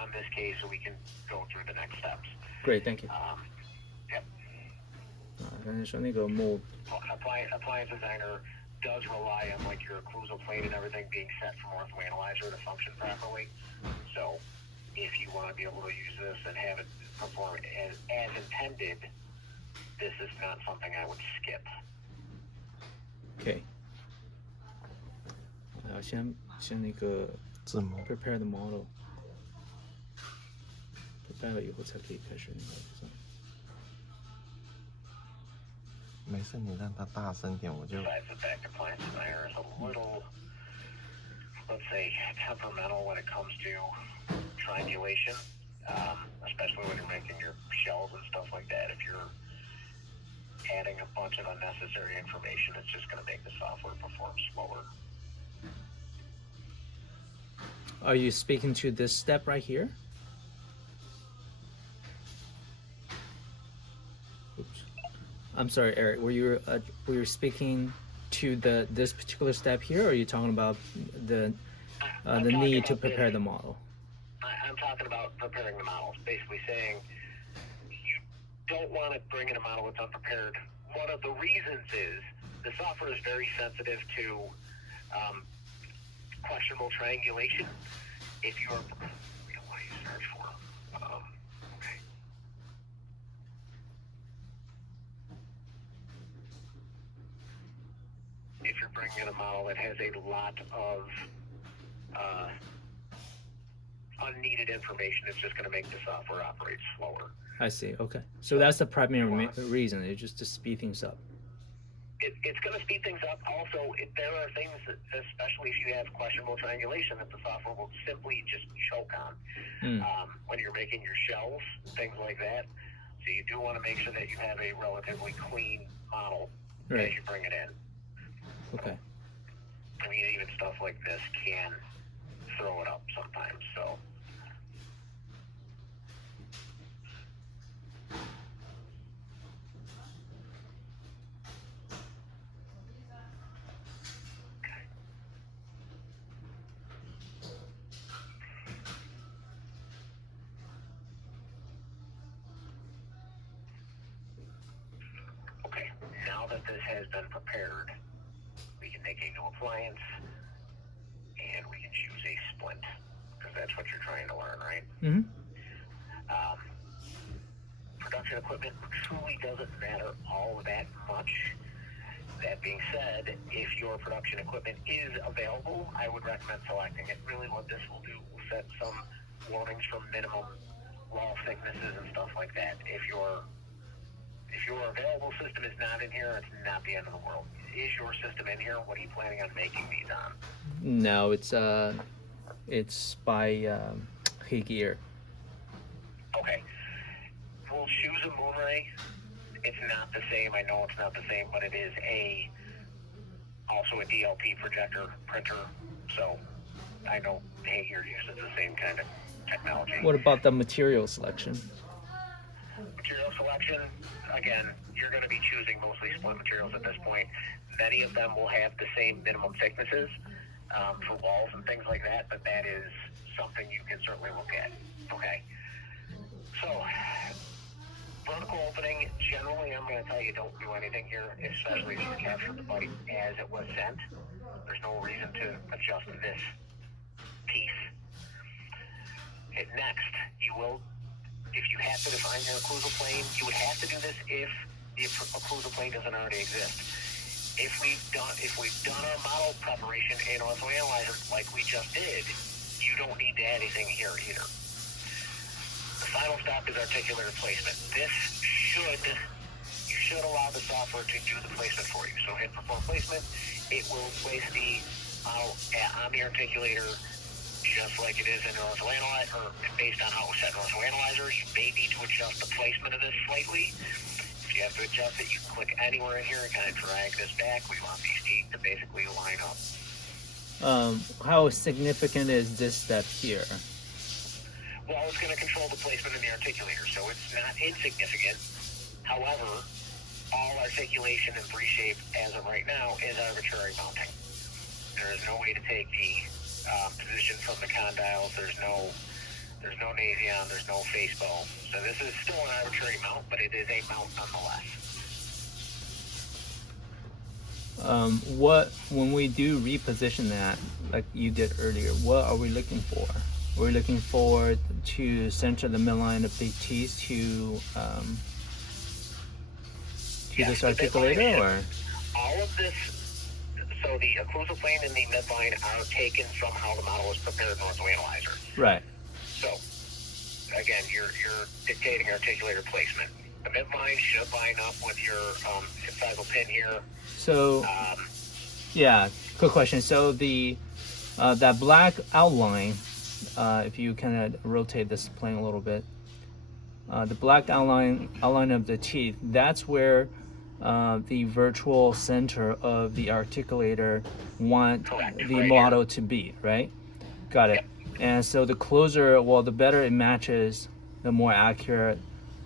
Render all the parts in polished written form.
on this case so we can go through the next steps. Great, thank you. Yep. 刚才说那个mold Appliance designer does rely on like your occlusal plane and everything being set from orthoanalyzer to function properly. So if you want to be able to use this and have it perform as intended, this is not something I would skip. OK， 我要先那个字母 prepare the model， prepare 了以后才可以开始那个 design。没事，你让它大声点，我就。Besides the fact, appliance designer is a little, let's say, temperamental when it comes to triangulation, especially when you're making your shells and stuff like that. If you're adding a bunch of unnecessary information, it's just going to make the software perform slower. Are you speaking to this step right here? Oops. I'm sorry, Eric. Were you speaking to this particular step here, or are you talking about the need to prepare the model? I'm talking about preparing the models. Basically saying you don't want to bring in a model that's unprepared. One of the reasons is the software is very sensitive to questionable triangulation. If you're, we don't want to use search for. Okay. If you're bringing in a model that has a lot of unneeded information, it's just going to make the software operate slower. I see. Okay, so that's the primary reason. It's just to speed things up. It's going to speed things up. Also, there are things, that, especially if you have questionable triangulation, that the software will simply just choke on when you're making your shells, things like that. So you do want to make sure that you have a relatively clean model as you bring it in. Okay. I mean, even stuff like this can throw it up sometimes. So. Now that this has been prepared, we can make a new appliance, and we can choose a splint, because that's what you're trying to learn, right? Mm-hmm. Production equipment truly doesn't matter all that much. That being said, if your production equipment is available, I would recommend selecting it. Really what this will do will set some warnings for minimum wall thicknesses and stuff like that. If your available system is not in here, it's not the end of the world. Is your system in here? What are you planning on making these on? No, it's by Gear. Okay. We'll choose a Moonray. It's not the same. I know it's not the same, but it is also a DLP projector printer. So I know Gear uses the same kind of technology. What about the material selection? Material selection, again, you're going to be choosing mostly Splint materials at this point. Many of them will have the same minimum thicknesses for walls and things like that, but that is something you can certainly look at. Okay. So, vertical opening, generally I'm going to tell you don't do anything here, especially if you capture the bite as it was sent. There's no reason to adjust this piece. Okay, next, you will, if you have to define your occlusal plane, you would have to do this if the occlusal plane doesn't already exist. If we've done our model preparation in orthoanalyzer like we just did, you don't need to add anything here either. The final step is articulator placement. You should allow the software to do the placement for you. So hit perform placement, it will place the model on the articulator just like it is in orthoanalyzer, or based on how it was set in orthoanalyzer. You may need to adjust the placement of this slightly. If you have to adjust it, you can click anywhere in here and kind of drag this back. We want these teeth to basically line up. How significant is this step here? Well, it's going to control the placement of the articulator, so it's not insignificant. However, all articulation in 3shape as of right now is arbitrary mounting. There is no way to take the position from the condyles. There's no There's no Nasion, there's no face bow. So this is still an arbitrary mount, but it is a mount nonetheless. When we do reposition that, like you did earlier, what are we looking for? We're looking for to center the midline of the teeth to this articulator, or all of this. So the occlusal plane and the midline are taken from how the model was prepared in the ortho analyzer. right? So again, you're dictating articulator placement. The midline should line up with your incisal pin here. So yeah, quick question. So the that black outline, if you kind of rotate this plane a little bit, the black outline of the teeth, that's where the virtual center of the articulator want Correct. the Right model to be, right? Got it. Yep. And so the closer, well, the better it matches, the more accurate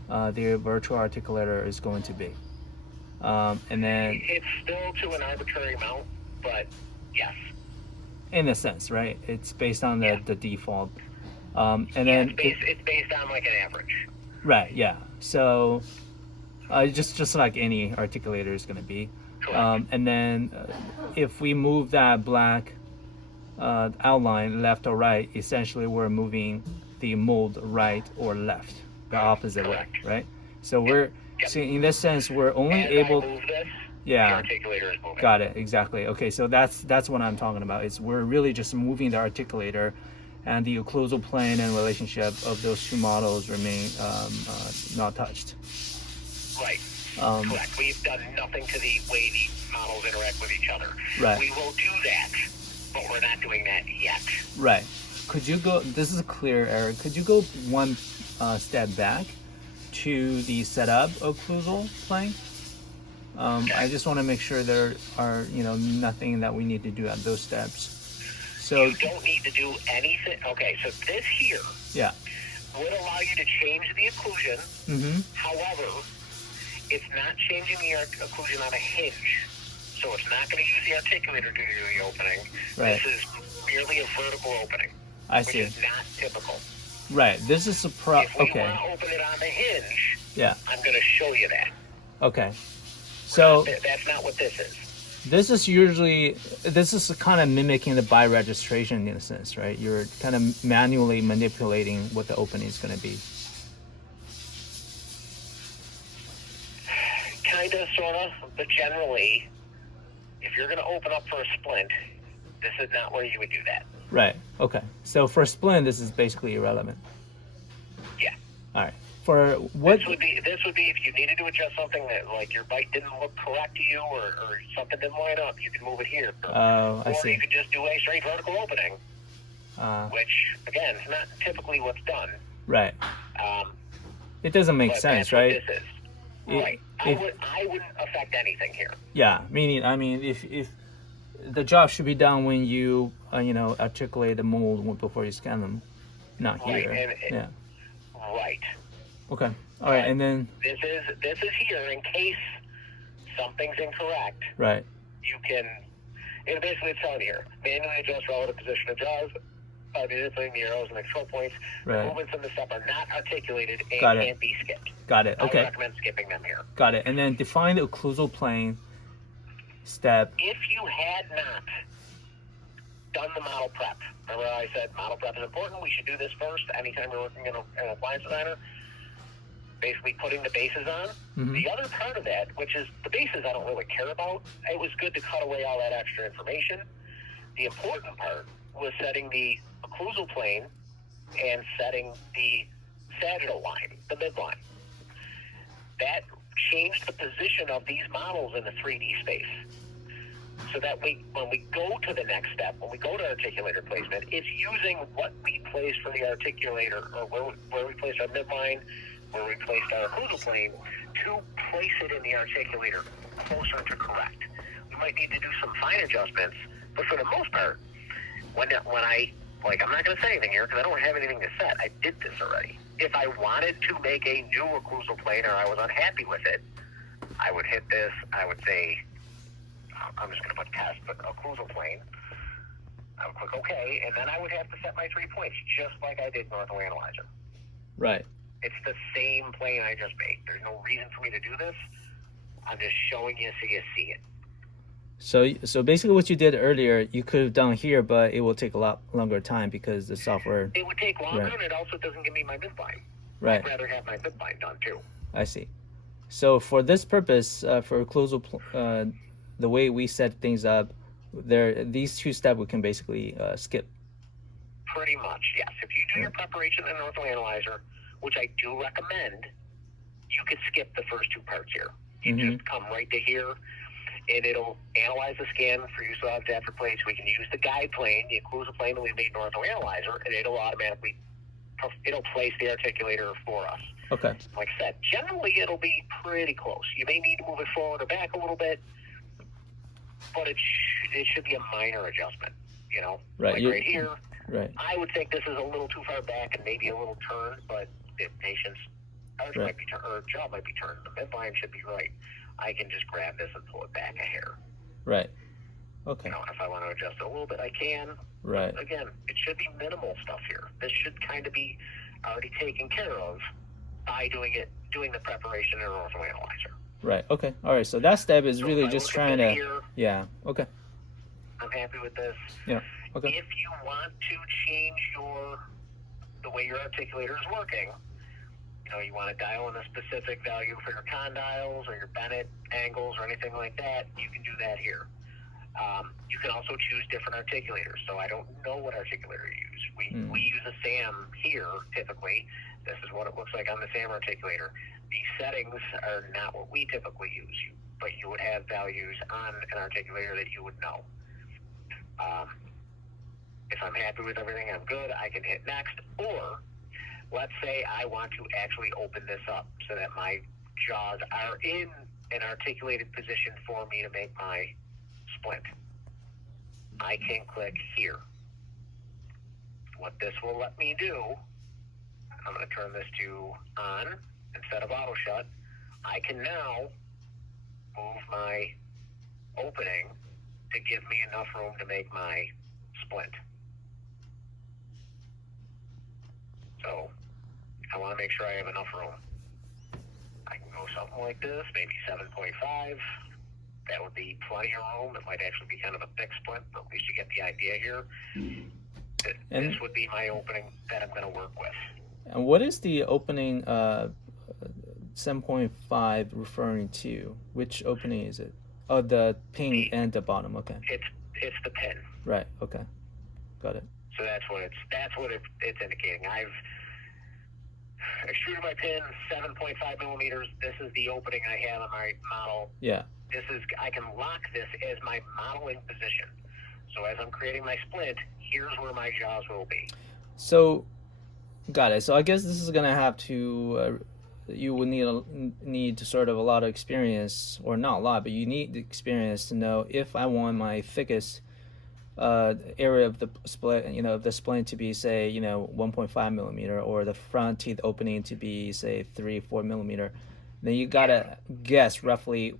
the virtual articulator is going to be. And then, It's still to an arbitrary mount, but yes. in a sense, right? It's based on the, Yeah. the default. And then, It's based on like an average. right, yeah. So just like any articulator is going to be. Correct. And then if we move that black outline left or right, essentially we're moving the mold right or left, the opposite Correct. way, right? So we're, Yep. so in this sense, we're only As able, I move this, yeah. the articulator is moving. Got it, exactly. Okay, so that's what I'm talking about. Is we're really just moving the articulator, and the occlusal plane and relationship of those two models remain not touched. Right. Correct. We've done nothing to the way the models interact with each other. Right. We will do that, but we're not doing that yet. Right. Could you go? This is clear, Eric. Could you go one step back to the setup occlusal plane? I just want to make sure there are nothing that we need to do at those steps. So You don't need to do anything. Okay, so this here yeah. would allow you to change the occlusion. Mm-hmm. However, it's not changing the occlusion on a hinge. So it's not going to use the articulator to do the opening. Right. This is merely a vertical opening, I which see. is not typical. Right. This is a If we okay. want to open it on the hinge, Yeah. I'm going to show you that. Okay. So That's not what this is. this is kind of mimicking the by registration in a sense, right? You're kind of manually manipulating what the opening is going to be. Kind of, sort of, but generally, if you're going to open up for a splint, this is not where you would do that. Right. Okay. So for Splint, this is basically irrelevant. Yeah. All right. For what? This would be if you needed to adjust something that, like, your bite didn't look correct to you, or something didn't line up, you can move it here. Oh, I or see. you could just do a straight vertical opening, which, again, is not typically what's done. Right. Um, It doesn't make but sense, that's right? What this is. If- Right. I wouldn't affect anything here. Yeah. Meaning, if the job should be done when you articulate the mold before you scan them, not here. Right. Yeah. Right. Okay. All right. And then This is here in case something's incorrect. right. You can, and basically it's telling you here, manually adjust relative position of jaws by manipulating the arrows and the control points. Right. The movements in the step are not articulated and Got it. can't be skipped. Got it. I Okay. recommend skipping them here. Got it. And then define the occlusal plane step. If you had not done the model prep, remember I said model prep is important, we should do this first anytime you're working in an appliance designer, basically putting the bases on. Mhm. The other part of that, which is the bases I don't really care about, it was good to cut away all that extra information. The important part was setting the occlusal plane and setting the sagittal line, the midline. That changed the position of these models in the 3D space. So that when we go to the next step, when we go to articulator placement, it's using what we placed for the articulator, or where we placed our midline, where we placed our occlusal plane, to place it in the articulator closer to correct. We might need to do some fine adjustments, but for the most part, when I'm not going to say anything here because I don't have anything to set. I did this already. If I wanted to make a new occlusal plane or I was unhappy with it, I would hit this. I would say, I'm just going to put test, but occlusal plane. I would click OK, and then I would have to set my 3 points, just like I did in Ortho Analyzer. Right. It's the same plane I just made. There's no reason for me to do this. I'm just showing you so you see it. So basically what you did earlier, you could have done here, but it will take a lot longer time because the software. It would take longer, Right. and it also doesn't give me my midline. Right. I'd rather have my midline done too. I see. So for this purpose, for occlusal, the way we set things up, these two steps we can basically skip. Pretty much, yes. If you do your preparation in Ortho Analyzer, which I do recommend, you could skip the first 2 parts here. You just come right to here, and it'll analyze the scan for use of adaptive plates. We can use the guide plane, the occlusal plane that we made in Ortho Analyzer, and it'll place the articulator for us. Okay. Like I said, generally it'll be pretty close. You may need to move it forward or back a little bit, but it should be a minor adjustment, you know? Right. Like right here, right. I would think this is a little too far back and maybe a little turned, but if patient's arch might be turned, or jaw might be turned, the midline should be right. I can just grab this and pull it back a hair. Right. Okay. You know, and if I want to adjust it a little bit, I can. Right. But again, it should be minimal stuff here. This should kind of be already taken care of by doing the preparation in an Ortho Analyzer. Right. Okay. All right. So that step is So really if I just look trying at to. here, Yeah. Okay. I'm happy with this. Yeah. Okay. If you want to change the way your articulator is working, you know, you want to dial in a specific value for your condyles or your Bennett angles or anything like that, you can do that here. You can also choose different articulators. So I don't know what articulator you use. We use a SAM here typically. This is what it looks like on the SAM articulator. These settings are not what we typically use, but you would have values on an articulator that you would know. If I'm happy with everything, I'm good, I can hit next. Or let's say I want to actually open this up so that my jaws are in an articulated position for me to make my splint. I can click here. What this will let me do, I'm going to turn this to on instead of auto shut. I can now move my opening to give me enough room to make my splint. So I want to make sure I have enough room. I can go something like this, maybe 7.5. That would be plenty of room. It might actually be kind of a thick splint, but at least you get the idea here. This would be my opening that I'm going to work with. And what is the opening 7.5 referring to? Which opening is it? Oh, the pin and the bottom. Okay. It's the pin. Right. Okay. Got it. So that's what it's indicating. I've extruded my pin 7.5 millimeters. This is the opening I have on my model. Yeah. I can lock this as my modeling position. So as I'm creating my splint, here's where my jaws will be. So, got it. So I guess this is gonna have to. You would need to sort of a lot of experience, or not a lot, but you need the experience to know if I want my thickest area of the split, the splint to be, say, 1.5 millimeter, or the front teeth opening to be, say, 3-4 millimeter. Then you gotta guess roughly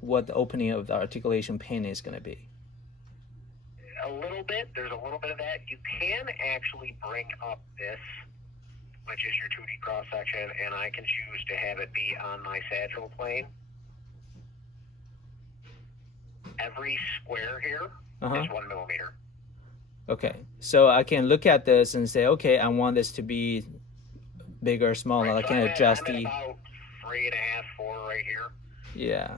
what the opening of the articulation pin is gonna be. A little bit. There's a little bit of that. You can actually bring up this, which is your 2D cross section, and I can choose to have it be on my sagittal plane. Every square here is 1 millimeter. Okay, so I can look at this and say, okay, I want this to be bigger or smaller. Right, I can adjust I'm at about 3.5, 4 right here. Yeah.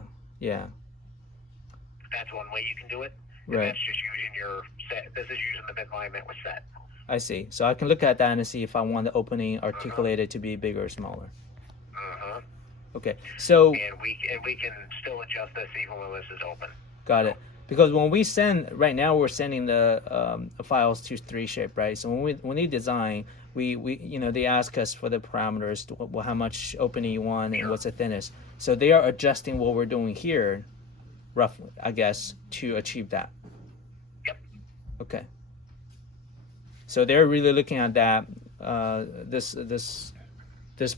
That's one way you can do it. Right. That's just using your set. This is using the midline that was set. I see. So I can look at that and see if I want the opening articulated to be bigger or smaller. Okay. So. And we can still adjust this even when this is open. Got it. Because when we send, right now we're sending the files to 3shape, right? So when we design, we they ask us for the parameters, how much opening you want and what's the thinnest. So they are adjusting what we're doing here, roughly, I guess, to achieve that. Yep. Okay. So they're really looking at that, this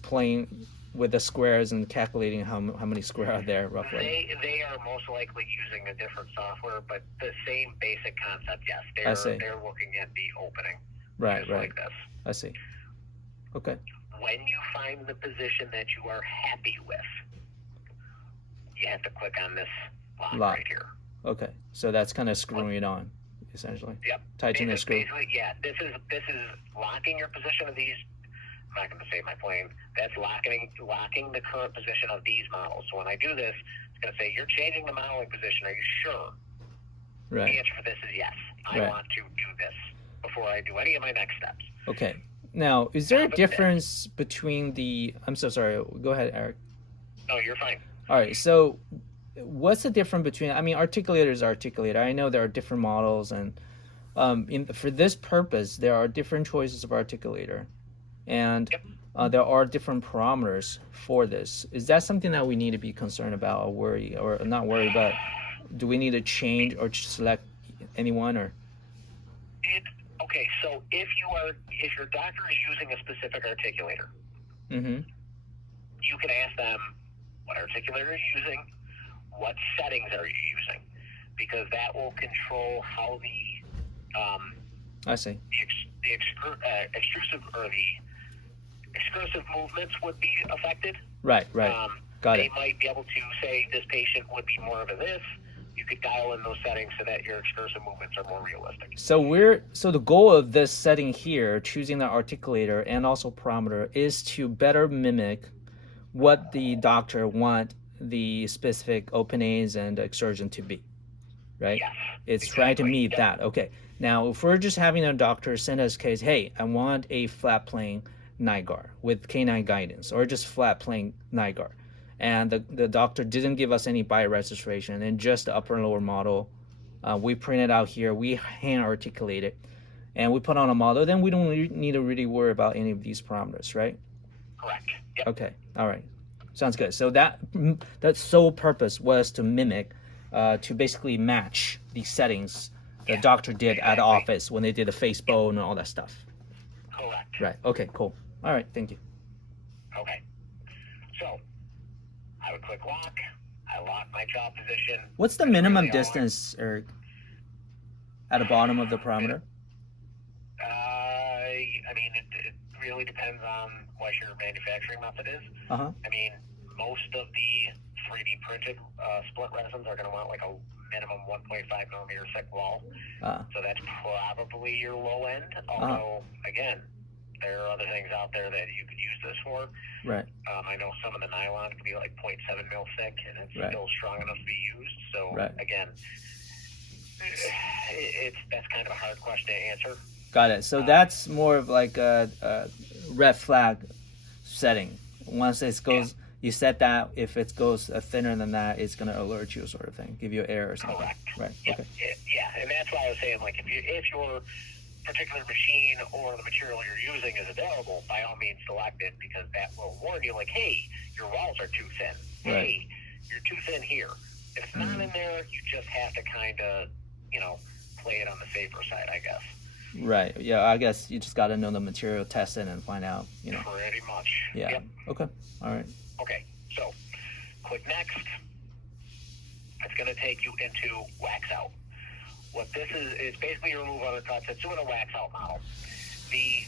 plane with the squares and calculating how many square are there roughly. They are most likely using a different software, but the same basic concept. Yes, I see. they're looking at the opening, Right, just right. like this. I see. Okay. When you find the position that you are happy with, you have to click on this lock right here. Okay, so that's kind of screwing it on, essentially. Yep. Tighten the screw. Basically, yeah. This is locking your position of these. I'm not going to say my plane. That's locking the current position of these models. So when I do this, it's going to say you're changing the modeling position. Are you sure? Right. The answer for this is yes. I want to do this before I do any of my next steps. Okay. Now, is there a difference between the? I'm so sorry. Go ahead, Eric. No, you're fine. All right. So, what's the difference between? I mean, articulator is articulator. I know there are different models, and for this purpose, there are different choices of articulator, and there are different parameters for this. Is that something that we need to be concerned about, or worry, or not worry, but do we need to change or select anyone, or? Okay, so if your doctor is using a specific articulator, you can ask them what articulator are you using, what settings are you using, because that will control how I see. the extrusive or the excursive movements would be affected. Right. Got it. They might be able to say this patient would be more of a this. You could dial in those settings so that your excursive movements are more realistic. So the goal of this setting here, choosing the articulator and also parameter, is to better mimic what the doctor want the specific openings and extrusion to be, right? Yes. It's trying to meet that. Okay. Now, if we're just having a doctor send us a case, hey, I want a flat plane night guard with canine guidance, or just flat plane night guard, and the doctor didn't give us any bio registration and just the upper and lower model, we print it out here, we hand articulate it, and we put on a model, then we don't need to really worry about any of these parameters, right? Correct. Yep. Okay. All right. Sounds good. So that sole purpose was to mimic, to basically match the settings the doctor did at the office when they did the face bone and all that stuff. Correct. Right. Okay. Cool. All right. Thank you. Okay. So I would click lock. I lock my jaw position. What's the minimum distance, Eric, at the bottom of the parameter? I mean, it really depends on what your manufacturing method is. Uh-huh. I mean, most of the 3D printed Splint resins are going to want like a minimum 1.5 millimeter thick wall. So that's probably your low end. Although, again, there are other things out there that you could use this for. Right. I know some of the nylon can be like 0.7 mil thick, and it's still strong enough to be used. So, again, that's kind of a hard question to answer. Got it. So that's more of like a red flag setting. Once it goes, you set that. If it goes thinner than that, it's going to alert you, sort of thing, give you an error or something. Correct. Right. Yeah. Okay. Yeah, and that's why I was saying, like, if your particular machine or the material you're using is available, by all means select it, because that will warn you, like, hey, your walls are too thin. Hey, you're too thin here. If it's not in there, you just have to kind of, play it on the safer side, I guess. Right. Yeah, I guess you just got to know the material, test it, and find out, Pretty much. Yeah. Yep. Okay. All right. Okay, so click next. It's going to take you into wax out. What this is basically remove undercuts. It's doing a wax out model. The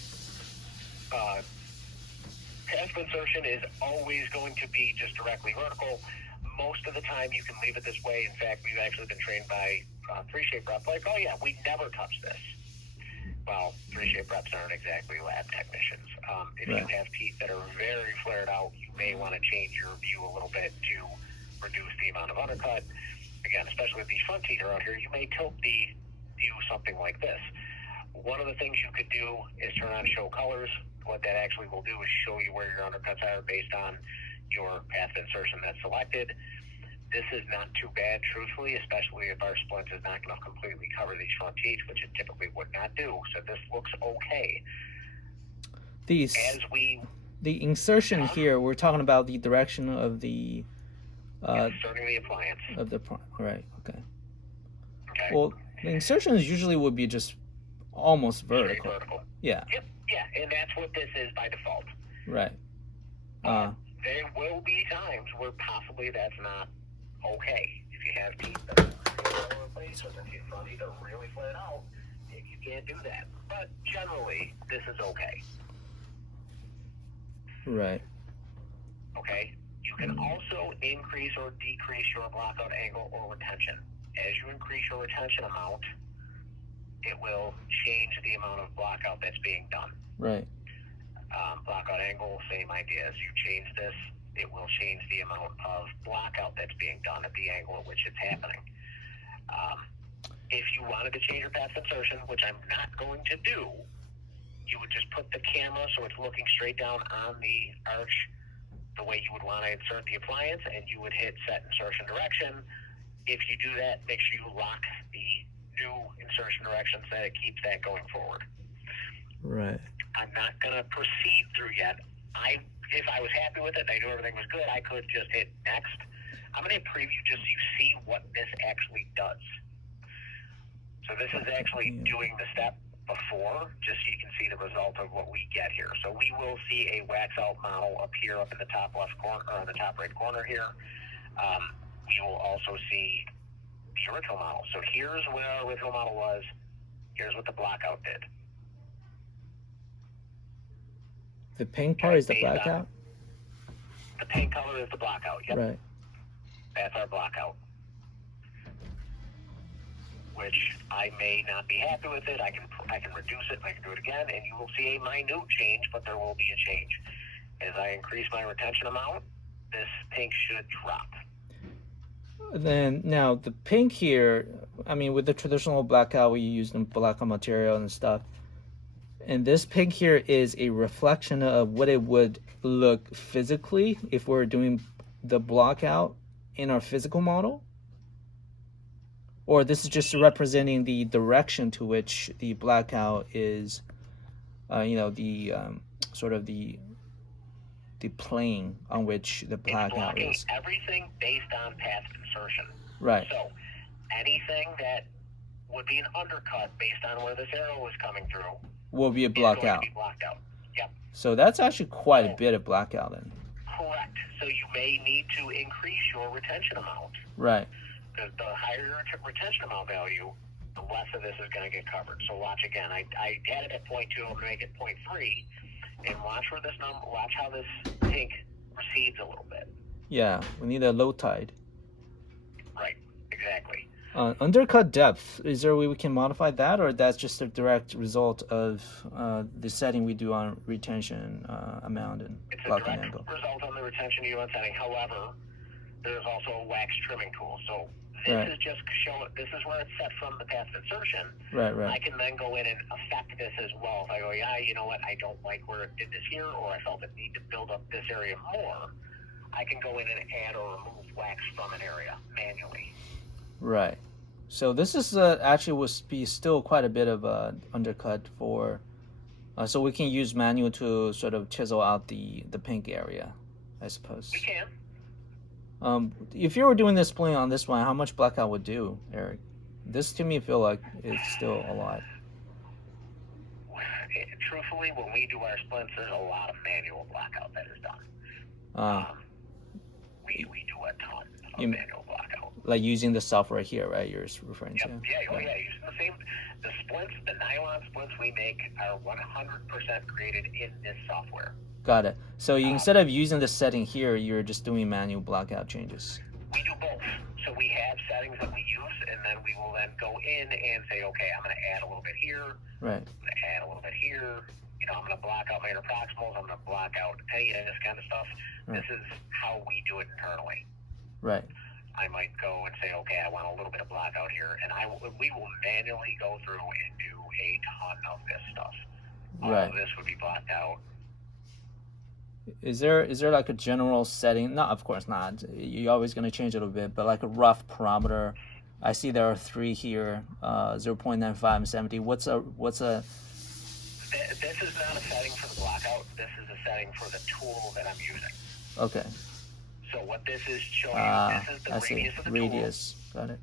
cast insertion is always going to be just directly vertical. Most of the time you can leave it this way. In fact, we've actually been trained by 3shape rep, like, oh yeah, we never touch this. Well, 3shape reps aren't exactly lab technicians. If you have teeth that are very flared out, you may want to change your view a little bit to reduce the amount of undercut. Again, especially if these front teeth are out here, you may tilt the view something like this. One of the things you could do is turn on show colors. What that actually will do is show you where your undercuts are based on your path of insertion that's selected. This is not too bad, truthfully, especially if our splint is not going to completely cover these front teeth, which it typically would not do. So this looks okay. The insertion here, we're talking about the direction of the inserting the appliance of the right. Okay. Well, the insertions usually would be just almost vertical. Vertical. Yeah. Yep. Yeah, and that's what this is by default. Right. They be times where possibly that's not okay. If you have teeth that are really all over the place, or if your front teeth are really flared out, you can't do that. But generally, this is okay. Right. Okay? You can also increase or decrease your blockout angle or retention. As you increase your retention amount, it will change the amount of blockout that's being done. Right. Blockout angle, same idea. As you change this, it will change the amount of blockout that's being done at the angle at which it's happening. If you wanted to change your path of insertion, which I'm not going to do, you would just put the camera so it's looking straight down on the arch the way you would want to insert the appliance, and you would hit set insertion direction. If you do that, make sure you lock the new insertion direction so that it keeps that going forward. Right. I'm not going to proceed through yet. If I was happy with it and I knew everything was good, I could just hit next. I'm going to hit preview just so you see what this actually does. So this is actually doing the step before, just so you can see the result of what we get here. So we will see a wax out model appear up in the top left corner, or in the top right corner here. We will also see the original model. So here's where our original model was. Here's what the blockout did. The pink part is the blackout? The pink color is the blockout, yep. Right. That's our blockout. Which I may not be happy with it. I can reduce it, I can do it again, and you will see a minute change, but there will be a change. As I increase my retention amount, this pink should drop. Then now the pink here, I mean, with the traditional blackout, we use the blackout material and stuff. And this pink here is a reflection of what it would look physically if we're doing the blockout in our physical model. Or this is just representing the direction to which the blackout is, the sort of the plane on which the blackout is. Everything based on path insertion. Right. So anything that would be an undercut based on where this arrow is coming through will be a blackout. Be blocked out. Yep. So that's actually quite a bit of blackout then. Correct. So you may need to increase your retention amount. Right. Because the higher your retention amount value, the less of this is going to get covered. So watch again. I had it at 0.2. I'm going to make it 0.3, and watch where this number. Watch how this pink recedes a little bit. Yeah, we need a low tide. Right. Exactly. Undercut depth. Is there a way we can modify that, or that's just a direct result of the setting we do on retention amount and blocking angle? It's a direct result on the retention you do setting. However, there's also a wax trimming tool. So this is just showing. This is where it's set from the path of insertion. Right. I can then go in and affect this as well. If I go, you know what, I don't like where it did this here, or I felt it need to build up this area more, I can go in and add or remove wax from an area manually. Right. So this is actually would be still quite a bit of undercut for, so we can use manual to sort of chisel out the pink area, I suppose. We can. If you were doing this splint on this one, how much blackout would do, Eric? This to me feel like it's still a lot. Truthfully, when we do our splints, there's a lot of manual blackout that is done. We do a ton of manual blackout. Like using the software here, right? You're referring to? Yeah, using the same. The splints, the nylon splints we make are 100% created in this software. Got it. So instead of using the setting here, you're just doing manual blackout changes. We do both. So we have settings that we use, and then we will then go in and say, okay, I'm going to add a little bit here. Right. I'm going to add a little bit here. I'm going to block out minor proximals. I'm going to block out any of this kind of stuff. Right. This is how we do it internally. Right. I might go and say, okay, I want a little bit of blackout here, and we will manually go through and do a ton of this stuff. All of this would be blocked out. Is there like a general setting? No, of course not. You're always going to change a little bit, but like a rough parameter. I see there are 3 here, 0.95 and 70. What's a? This is not a setting for the blackout. This is a setting for the tool that I'm using. Okay. So what this is showing, this is the radius of the radius. tool. Got it.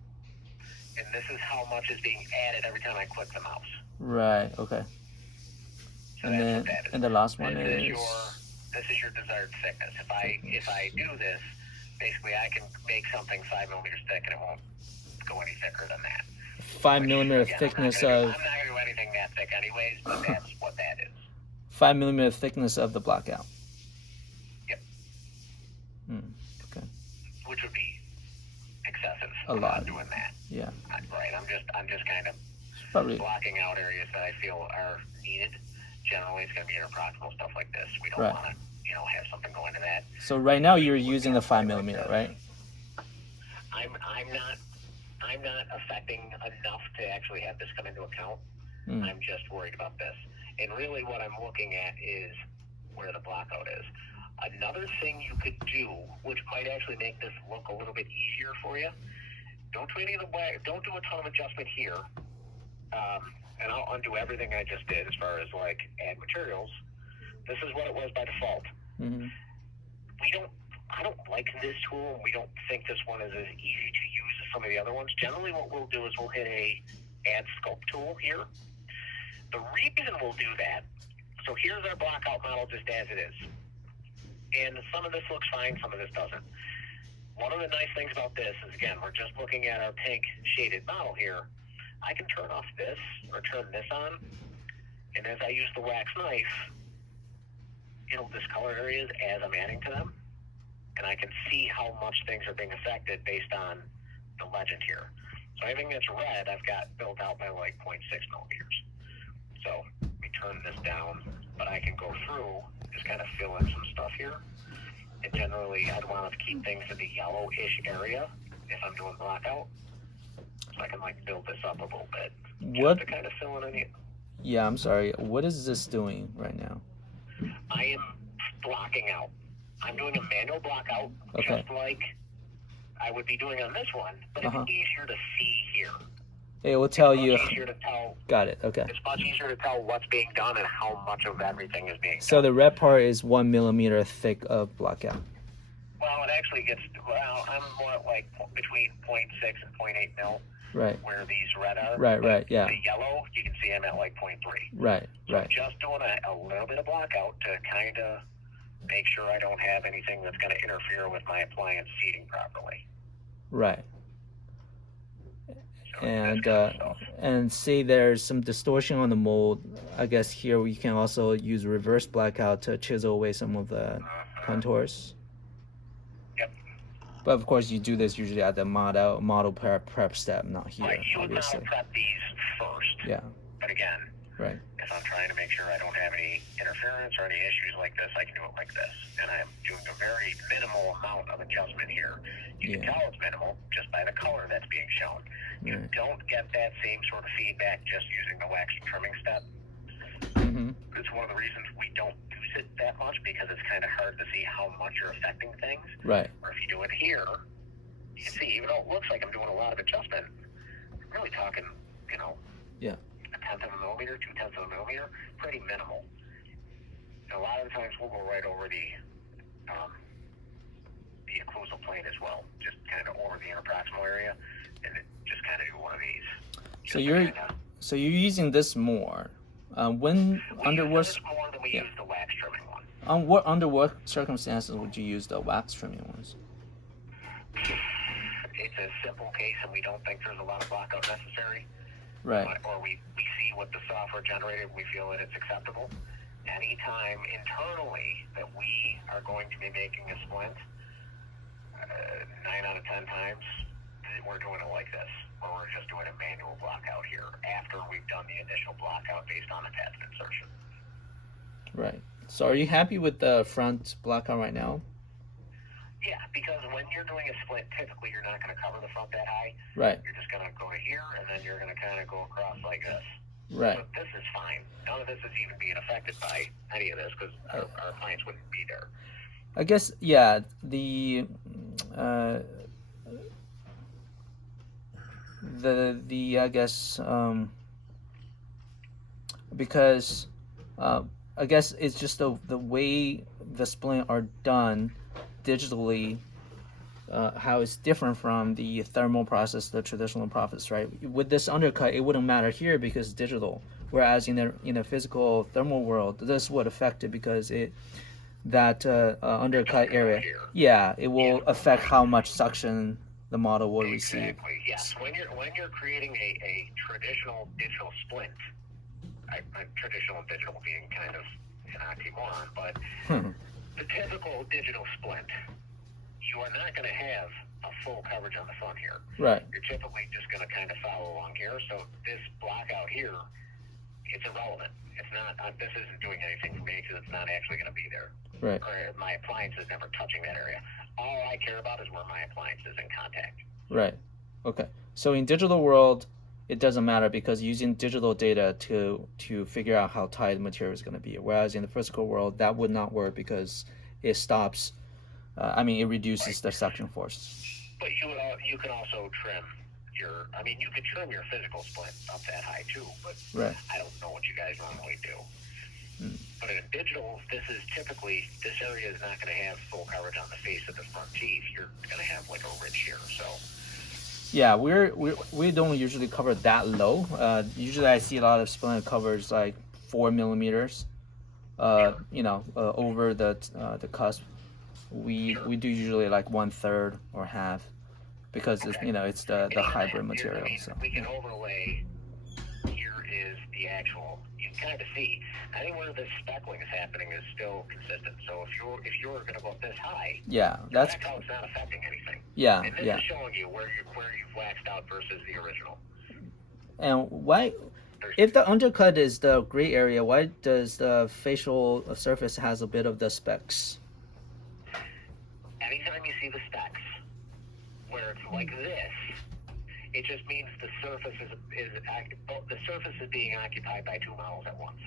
And this is how much is being added every time I click the mouse. Right. Okay. So and then the last one this this is your desired thickness. If I do this, basically I can make something 5 millimeters thick and it won't go any thicker than that. 5 millimeter thickness I'm not gonna do anything that thick anyways, but that's what that is. 5 millimeter thickness of the blackout. Yep. Okay. Which would be excessive. A lot. I'm not doing that. Yeah. Right. I'm just kind of Probably. blocking out areas that I feel are needed. Generally, it's going to be interproximal stuff like this. We don't Right. want to, have something go into that. So right now you're using the 5 millimeter, right? I'm not affecting enough to actually have this come into account. I'm just worried about this. And really what I'm looking at is where the blackout is. Another thing you could do, which might actually make this look a little bit easier for you, don't do a ton of adjustment here. And I'll undo everything I just did as far as like add materials. This is what it was by default. I don't like this tool. We don't think this one is as easy to use as some of the other ones. Generally what we'll do is we'll hit a add sculpt tool here. The reason we'll do that, so here's our blockout model just as it is. And some of this looks fine, some of this doesn't. One of the nice things about this is, again, we're just looking at our pink shaded model here. I can turn off this or turn this on, and as I use the wax knife, it'll discolor areas as I'm adding to them, and I can see how much things are being affected based on the legend here. So anything that's red, I've got built out by like 0.6 millimeters. So we turn this down, but I can go through, just kind of fill in some stuff here. And generally, I'd want to keep things in the yellowish area if I'm doing blackout. So I can like build this up a little bit. What? To kind of fill in any. Yeah, I'm sorry. What is this doing right now? I am blocking out. I'm doing a manual blockout, just like I would be doing on this one, but it's easier to see here. It will tell you. It's easier to tell. Got it. Okay. It's much easier to tell what's being done and how much of everything is being done. So the red part is 1 millimeter thick of blackout. Well, it actually gets. Well, I'm more like between 0.6 and 0.8 mil. Right. Where these red are. Right. Yeah. The yellow, you can see I'm at like 0.3. Right. So I'm just doing a little bit of blackout to kind of make sure I don't have anything that's going to interfere with my appliance seating properly. Right. So And say there's some distortion on the mold. I guess here we can also use reverse blackout to chisel away some of the contours. Yep. But of course, you do this usually at the model prep step, not here, right. You would obviously. model prep these first. Yeah. But again, right. If I'm trying to make sure I don't have any interference or any issues like this, I can do it like this. And I'm doing a very minimal amount of adjustment here. You can tell it's minimal just by the color that's being shown. You don't get that same sort of feedback just using the wax trimming step. It's one of the reasons we don't use it that much, because it's kind of hard to see how much you're affecting things. Right. Or if you do it here, you can see, even though it looks like I'm doing a lot of adjustment, I'm really talking, Yeah. a tenth of a millimeter, 2/10 of a millimeter, pretty minimal. And a lot of the times we'll go right over the occlusal plane as well, just kind of over the interproximal area, and just kind of do one of these. So you're using this more. When under what? This more than we use the wax trimming one. Under what circumstances would you use the wax trimming ones? It's a simple case, and we don't think there's a lot of blackout necessary. Right. Or we see what the software generated, we feel that it's acceptable. Anytime internally that we are going to be making a splint, 9 out of 10 times, we're doing it like this, where we're just doing a manual blockout here after we've done the initial blockout based on attachment insertion. Right. So are you happy with the front blockout right now? Yeah, because when you're doing a splint, typically you're not going to cover the front that high. Right. You're just going to go to here, and then you're going to kind of go across like this. Right. So this is fine. None of this is even being affected by any of this, because our clients wouldn't be there. I guess, yeah, the I guess because I guess it's just the way the splint are done digitally, how it's different from the thermal process, the traditional process, right? With this undercut, it wouldn't matter here because it's digital, whereas in the physical thermal world, this would affect it because that undercut talking about area, here. yeah, it will affect how much suction the model will receive. Exactly. Yes. When you're creating a traditional digital splint, traditional and digital being kind of an oxymoron, but the typical digital splint, you are not going to have a full coverage on the front here. Right. You're typically just going to kind of follow along here. So this block out here, it's irrelevant. It's not. This isn't doing anything for me because it's not actually going to be there. Right. Or my appliance is never touching that area. All I care about is where my appliance is in contact. Right. Okay. So in digital world, it doesn't matter because using digital data to figure out how tight the material is going to be. Whereas in the physical world, that would not work because it stops. It reduces the suction force. But you can also trim your. I mean, you could trim your physical splint up that high too. But right. I don't know what you guys normally do. But in digital, this area is not going to have full coverage on the face of the front teeth. You're going to have like a ridge here. So. Yeah, we don't usually cover that low. Usually I see a lot of splint covers like 4 millimeters. Over the cusp. We do usually like 1/3 or half because it's the hybrid material. So we can overlay. Here is the actual. You can kind of see. I think where this speckling is happening is still consistent. So if you're going to go this high, yeah, that's how it's not affecting anything. Yeah, and this yeah. is showing you where you've waxed out versus the original. And why, if the undercut is the gray area, why does the facial surface has a bit of the specks? Anytime you see the specks, where it's like this, it just means the surface the surface is being occupied by two models at once.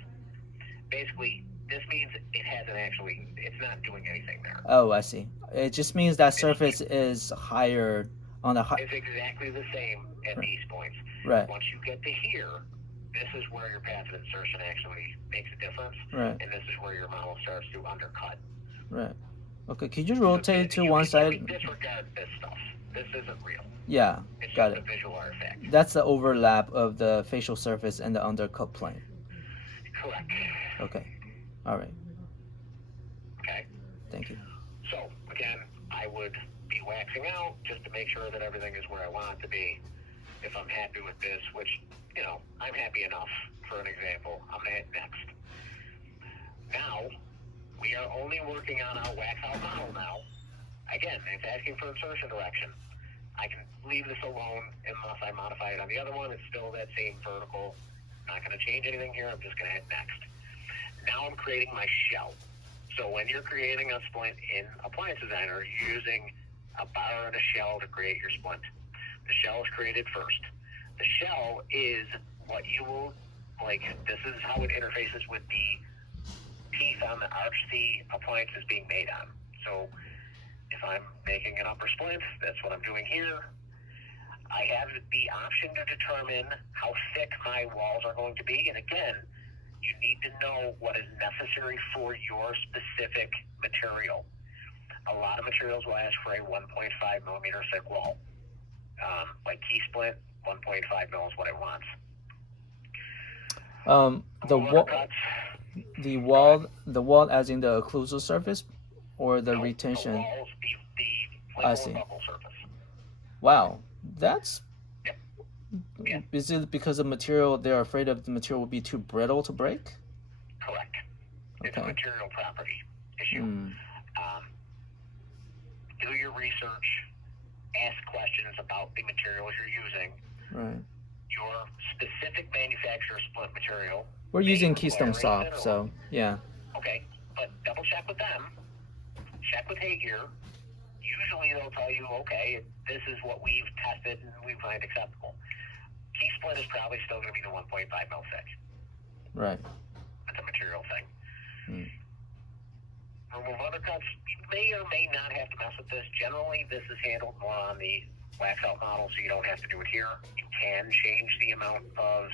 Basically, this means it's not doing anything there. Oh, I see. It just means that surface is higher on the high. It's exactly the same at these points. Right. Once you get to here, this is where your path of insertion actually makes a difference. Right. And this is where your model starts to undercut. Right. Okay, could you rotate to one side? You can disregard this stuff. This isn't real. Yeah, it's got just it. A visual artifact. That's the overlap of the facial surface and the undercut plane. Correct. Okay. All right. Okay. Thank you. So, again, I would be waxing out just to make sure that everything is where I want it to be. If I'm happy with this, which, I'm happy enough, for an example, I'm going to hit next. Now, we are only working on our wax out model now. Again, it's asking for insertion direction. I can leave this alone unless I modify it on the other one. It's still that same vertical. Not going to change anything here. I'm just going to hit next. Now I'm creating my shell. So when you're creating a splint in Appliance Designer, you're using a bar and a shell to create your splint. The shell is created first. The shell is what you will, this is how it interfaces with the teeth on the arch the appliance is being made on. So if I'm making an upper splint, that's what I'm doing here. I have the option to determine how thick my walls are going to be. And again, you need to know what is necessary for your specific material. A lot of materials will ask for a 1.5 millimeter thick wall. Like key splint, 1.5 mil is what it wants. The wall as in the occlusal surface or the retention? The walls, I see. bubble surface. Wow, that's. Yep. Yeah. Is it because the material they're afraid of the material will be too brittle to break? Correct. Okay. It's a material property issue. Do your research. Ask questions about the materials you're using. Right. Your specific manufacturer splint material. We're using Keystone Soft, so yeah. Okay, but double check with them. Check with Haygear. Usually they'll tell you, okay, this is what we've tested and we find acceptable. Key splint is probably still going to be the 1.5 mil thick. Right. That's a material thing. Remove undercuts. You may or may not have to mess with this. Generally, this is handled more on the wax out model, so you don't have to do it here. You can change the amount of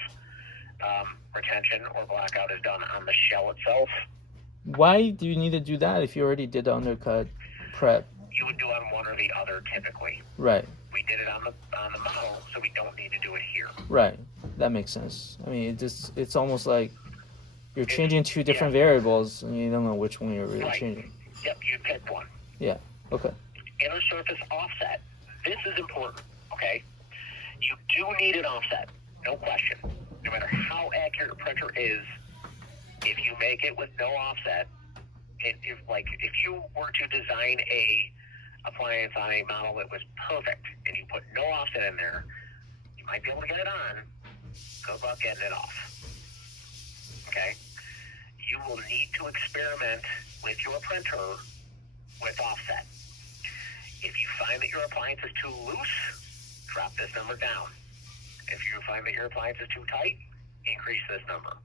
retention or blackout is done on the shell itself. Why do you need to do that if you already did the undercut prep? You would do on one or the other typically. Right. We did it on the model, so we don't need to do it here. Right. That makes sense. I mean, it's almost like you're changing two different variables, and you don't know which one you're really Right. changing. Yep, you pick one. Yeah. Okay. Inner surface offset. This is important, okay? You do need an offset, no question. No matter how accurate a printer is, if you make it with no offset, if you were to design a appliance on a model that was perfect and you put no offset in there, you might be able to get it on. Good luck getting it off. Okay? You will need to experiment with your printer with offset. If you find that your appliance is too loose, drop this number down. If you find that your appliance is too tight, increase this number.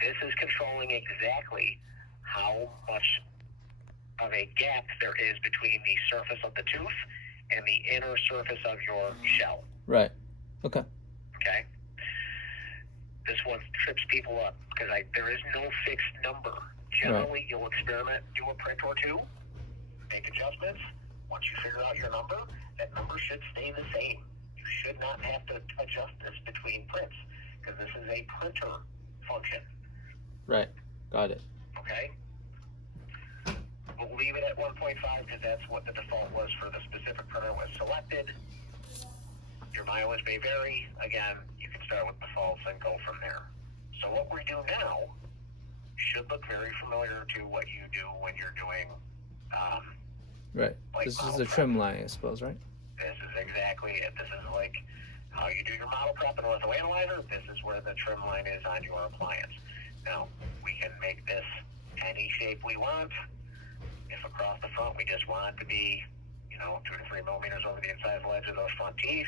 This is controlling exactly how much of a gap there is between the surface of the tooth and the inner surface of your shell. Right. Okay. Okay? This one trips people up because there is no fixed number. Generally, You'll experiment, do a print or two, make adjustments. Once you figure out your number, that number should stay the same. You should not have to adjust this between prints because this is a printer function. Right. Got it. Okay? We'll leave it at 1.5 because that's what the default was for the specific printer was selected. Your mileage may vary. Again, you can start with defaults and go from there. So what we do now should look very familiar to what you do when you're doing Right. like This is model the prep. trim line, I suppose, right? This is exactly it. This is like how you do your model prep in ortho analyzer. This is where the trim line is on your appliance. Now, we can make this any shape we want. If across the front we just want it to be, 2 to 3 millimeters over the incisal edge of those front teeth,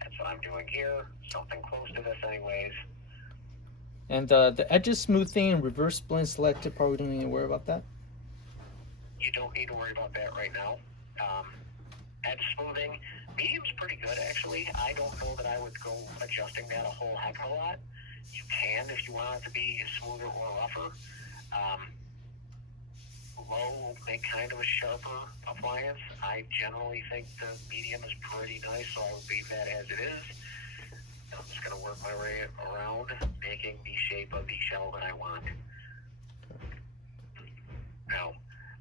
that's what I'm doing here. Something close to this anyways. And the edges smoothing and reverse splint selected, probably don't need to worry about that. You don't need to worry about that right now. Edge smoothing, medium's pretty good actually. I don't know that I would go adjusting that a whole heck of a lot. You can if you want it to be smoother or rougher. Low will make kind of a sharper appliance. I generally think the medium is pretty nice, so I would leave that as it is. I'm just going to work my way around making the shape of the shell that I want. Now,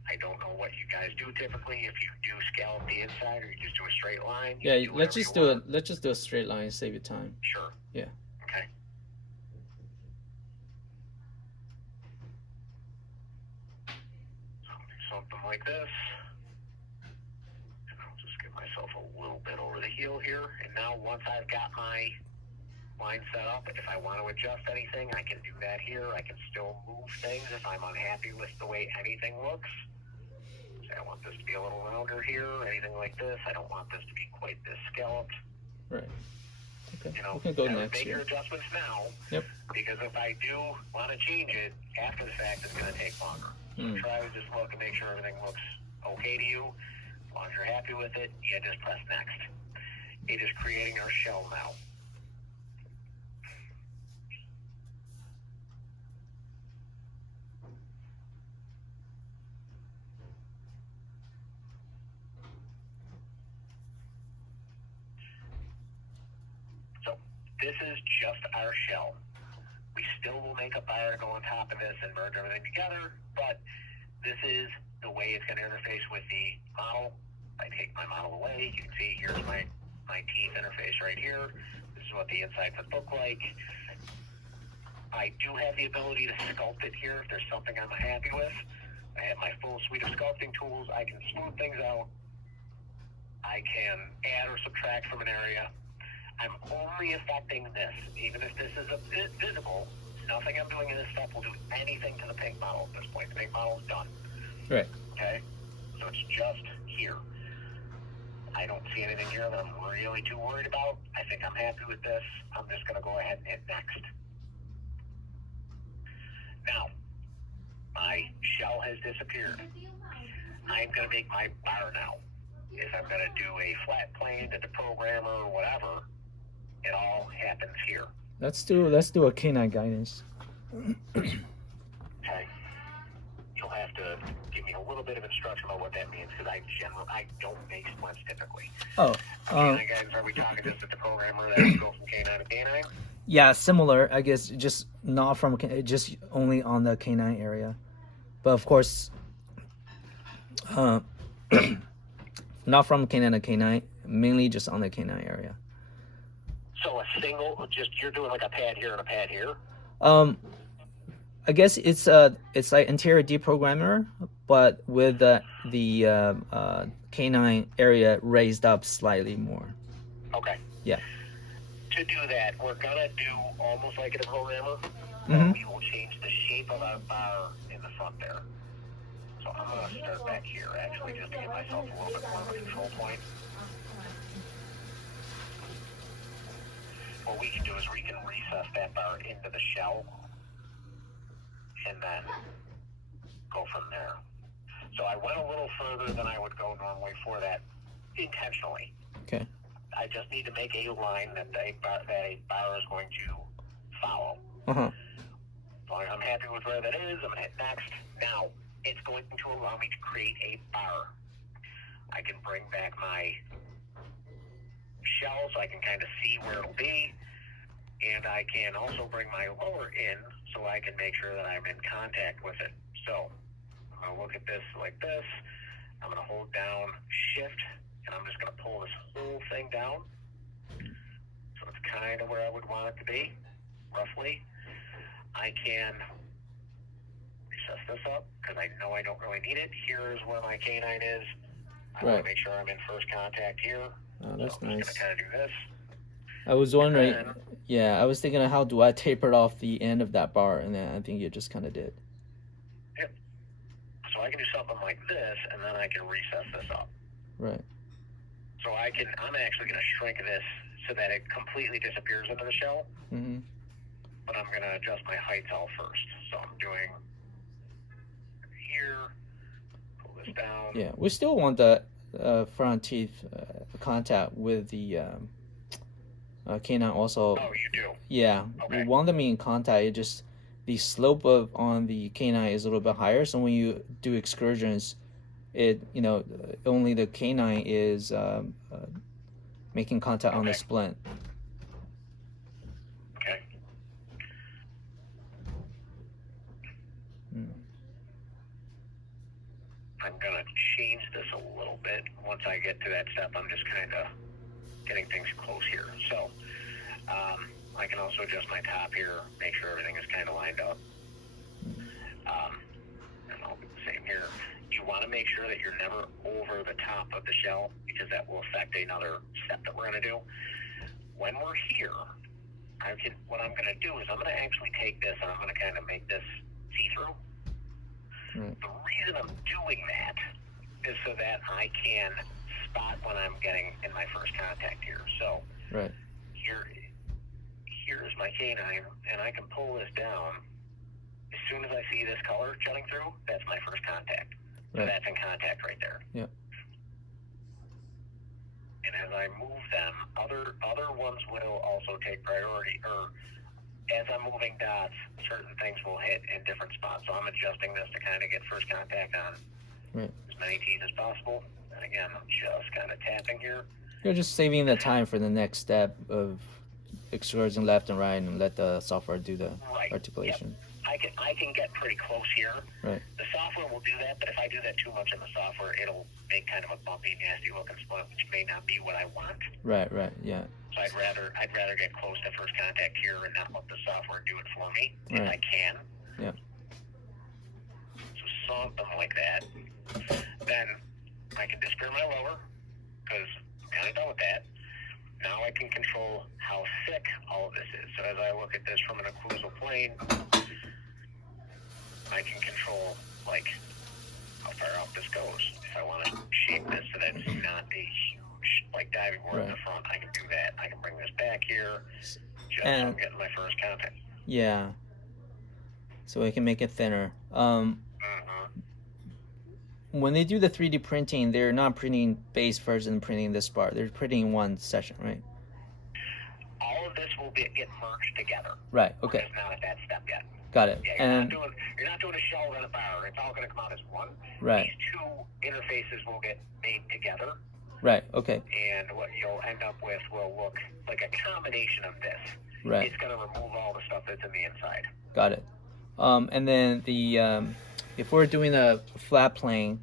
I don't know what you guys do typically. If you do scallop the inside or you just do a straight line. Yeah, let's just do it. Let's just do a straight line and save you time. Sure. Yeah. Okay. So I'll do something like this. And I'll just get myself a little bit over the heel here. And now once I've got my line set up, if I want to adjust anything, I can do that here. I can still move things if I'm unhappy with the way anything looks. Say I want this to be a little rounder here, anything like this. I don't want this to be quite this scalloped. Right. Okay. We can go next. Make your adjustments now. Yep. Because if I do want to change it after the fact, it's going to take longer. So try to just look and make sure everything looks okay to you. As long as you're happy with it, you just press next. It is creating our shell now. So this is just our shell. We still will make a bar to go on top of this and merge everything together, but this is the way it's going to interface with the model. If I take my model away, you can see here's my teeth interface right here. This is what the inside would look like. I do have the ability to sculpt it here if there's something I'm happy with. I have my full suite of sculpting tools. I can smooth things out. I can add or subtract from an area. I'm only affecting this. Even if this is a bit visible, nothing I'm doing in this step will do anything to the pink model at this point. The pink model is done. Right. Okay? So it's just here. I don't see anything here that I'm really too worried about. I think I'm happy with this. I'm just going to go ahead and hit next. Now, my shell has disappeared. I'm going to make my bar now. If I'm going to do a flat plane to the programmer or whatever, it all happens here. Let's do a canine guidance. Okay. You'll have to give me a little bit of instruction about what that means because I don't make splints typically. Oh. Canine guidance, are we talking just at the programmer that would go from canine to canine? Yeah, similar, I guess, just not from just only on the canine area, but of course, uh, not from canine to canine, mainly just on the canine area. So a single, just you're doing like a pad here and a pad here. I guess it's like interior deprogrammer, but with the canine area raised up slightly more. Okay. Yeah. To do that, we're gonna do almost like in a programmer. Mhm. We will change the shape of our bar in the front there. So I'm gonna start back here actually, just to give myself a little bit more of a control point. What we can do is we can recess that bar into the shell and then go from there. So I went a little further than I would go normally for that intentionally. Okay. I just need to make a line that a bar is going to follow. Uh-huh. As long as I'm happy with where that is, I'm going to hit next. Now, it's going to allow me to create a bar. I can bring back my shell so I can kind of see where it'll be. And I can also bring my lower in so I can make sure that I'm in contact with it. So I'm going to look at this like this. I'm going to hold down Shift, and I'm just going to pull this whole thing down. So it's kind of where I would want it to be, roughly. I can recess this up because I know I don't really need it. Here's where my canine is. I want to make sure I'm in first contact here. Oh, that's so I'm nice. just going to kind of do this. I was wondering, then, yeah, I was thinking, how do I taper off the end of that bar, and then I think you just kind of did. Yep. So I can do something like this, and then I can recess this up. Right. So I'm actually going to shrink this so that it completely disappears into the shell. Mm-hmm. But I'm going to adjust my heights all first. So I'm doing here, pull this down. Yeah, we still want the front teeth contact with the canine also. Oh, you do? Yeah, Okay. we want them in contact. It just the slope of on the canine is a little bit higher. So when you do excursions, it only the canine is making contact on the splint. Okay. I'm going to change this a little bit. Once I get to that step, I'm just kind of getting things close here. So I can also adjust my top here, make sure everything is kind of lined up. And I'll do the same here. You want to make sure that you're never over the top of the shell because that will affect another step that we're going to do. When we're here, what I'm going to do is I'm going to actually take this and I'm going to kind of make this see-through. The reason I'm doing that is so that I can spot when I'm getting in my first contact here. So here's my canine, and I can pull this down. As soon as I see this color jutting through, that's my first contact. So that's in contact right there. Yep. And as I move them, other ones will also take priority. Or as I'm moving dots, certain things will hit in different spots. So I'm adjusting this to kind of get first contact on as many teeth as possible. And again, I'm just kind of tapping here. You're just saving the time for the next step of excursion left and right and let the software do the articulation. Yep. I can get pretty close here. Right. The software will do that, but if I do that too much in the software, it'll make kind of a bumpy, nasty looking splint, which may not be what I want. Right, yeah. So I'd rather get close to first contact here and not let the software do it for me if I can. Yeah. So something like that. Then I can disappear my lower because I'm kind of done with that. Now I can control how thick all of this is. So as I look at this from an occlusal plane, I can control like how far out this goes. If I want to shape this so that it's not a huge like diving board in the front, I can do that. I can bring this back here just so I'm getting my first contact. Yeah. So we can make it thinner. When they do the 3D printing, they're not printing base first and printing this part. They're printing in one session, right? All of this will get merged together. Right. Okay. We're just not at that step yet. Got it. Yeah, you're not doing a shell and a bar. It's all going to come out as one. Right. These two interfaces will get made together. Right. Okay. And what you'll end up with will look like a combination of this. Right. it's going to remove all the stuff that's in the inside. Got it. And then if we're doing a flat plane,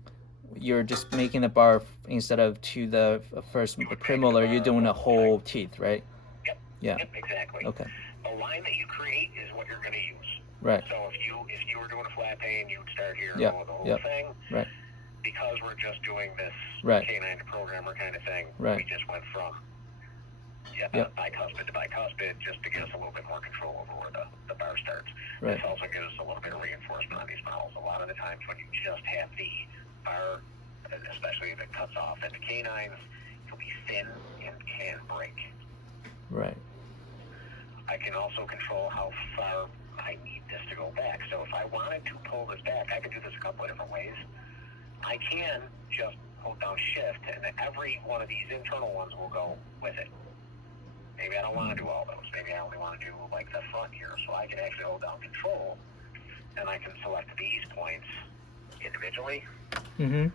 you're just making the bar instead of to the first premolar, you're doing a whole teeth, right? Yep. Yeah. Yep, exactly. Okay. The line that you create is what you're going to use. Right. So if you were doing a flat pane, you would start here and Yep. go with the whole Yep. thing. Right. Because we're just doing this Right. canine to programmer kind of thing, Right. we just went from Yep. bicuspid to bicuspid just to get us a little bit more control over where the bar starts. Right. This also gives us a little bit of reinforcement on these models. A lot of the times when you just have the bar, especially if it cuts off at the canines, it'll be thin and can break. Right. I can also control how far I need this to go back. So if I wanted to pull this back, I could do this a couple of different ways. I can just hold down shift, and every one of these internal ones will go with it. Maybe I don't want to do all those. Maybe I only want to do like the front here. So I can actually hold down control, and I can select these points individually. Mm-hmm.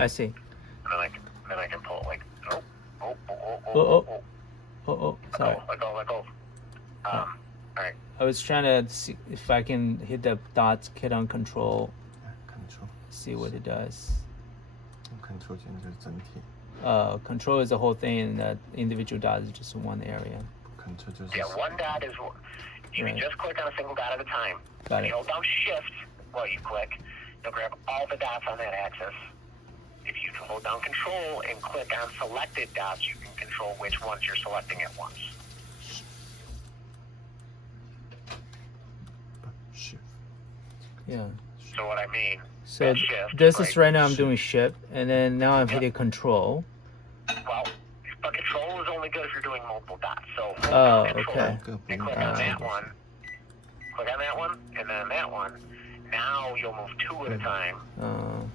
I see. And then I can pull like Sorry. Let go. All right. I was trying to see if I can hit the dots, hit on control, control see what it does. control 键就是整体 Control is the whole thing, and the individual dot is just one area. control 就是 Yeah, one dot is you Right. can just click on a single dot at a time. Got If it. you hold down shift while you click, you'll grab all the dots on that axis. If you hold down control and click on selected dots, you can control which ones you're selecting at once. shift Yeah. So what I mean, So that's shift, this is right now I'm Shift. doing shift, and then now I'm Yep. hitting control. well, but control is only good if you're doing multiple dots. So hold Oh, down control okay. and click on that one. Click on that one, and then that one. Now you'll move two at a time.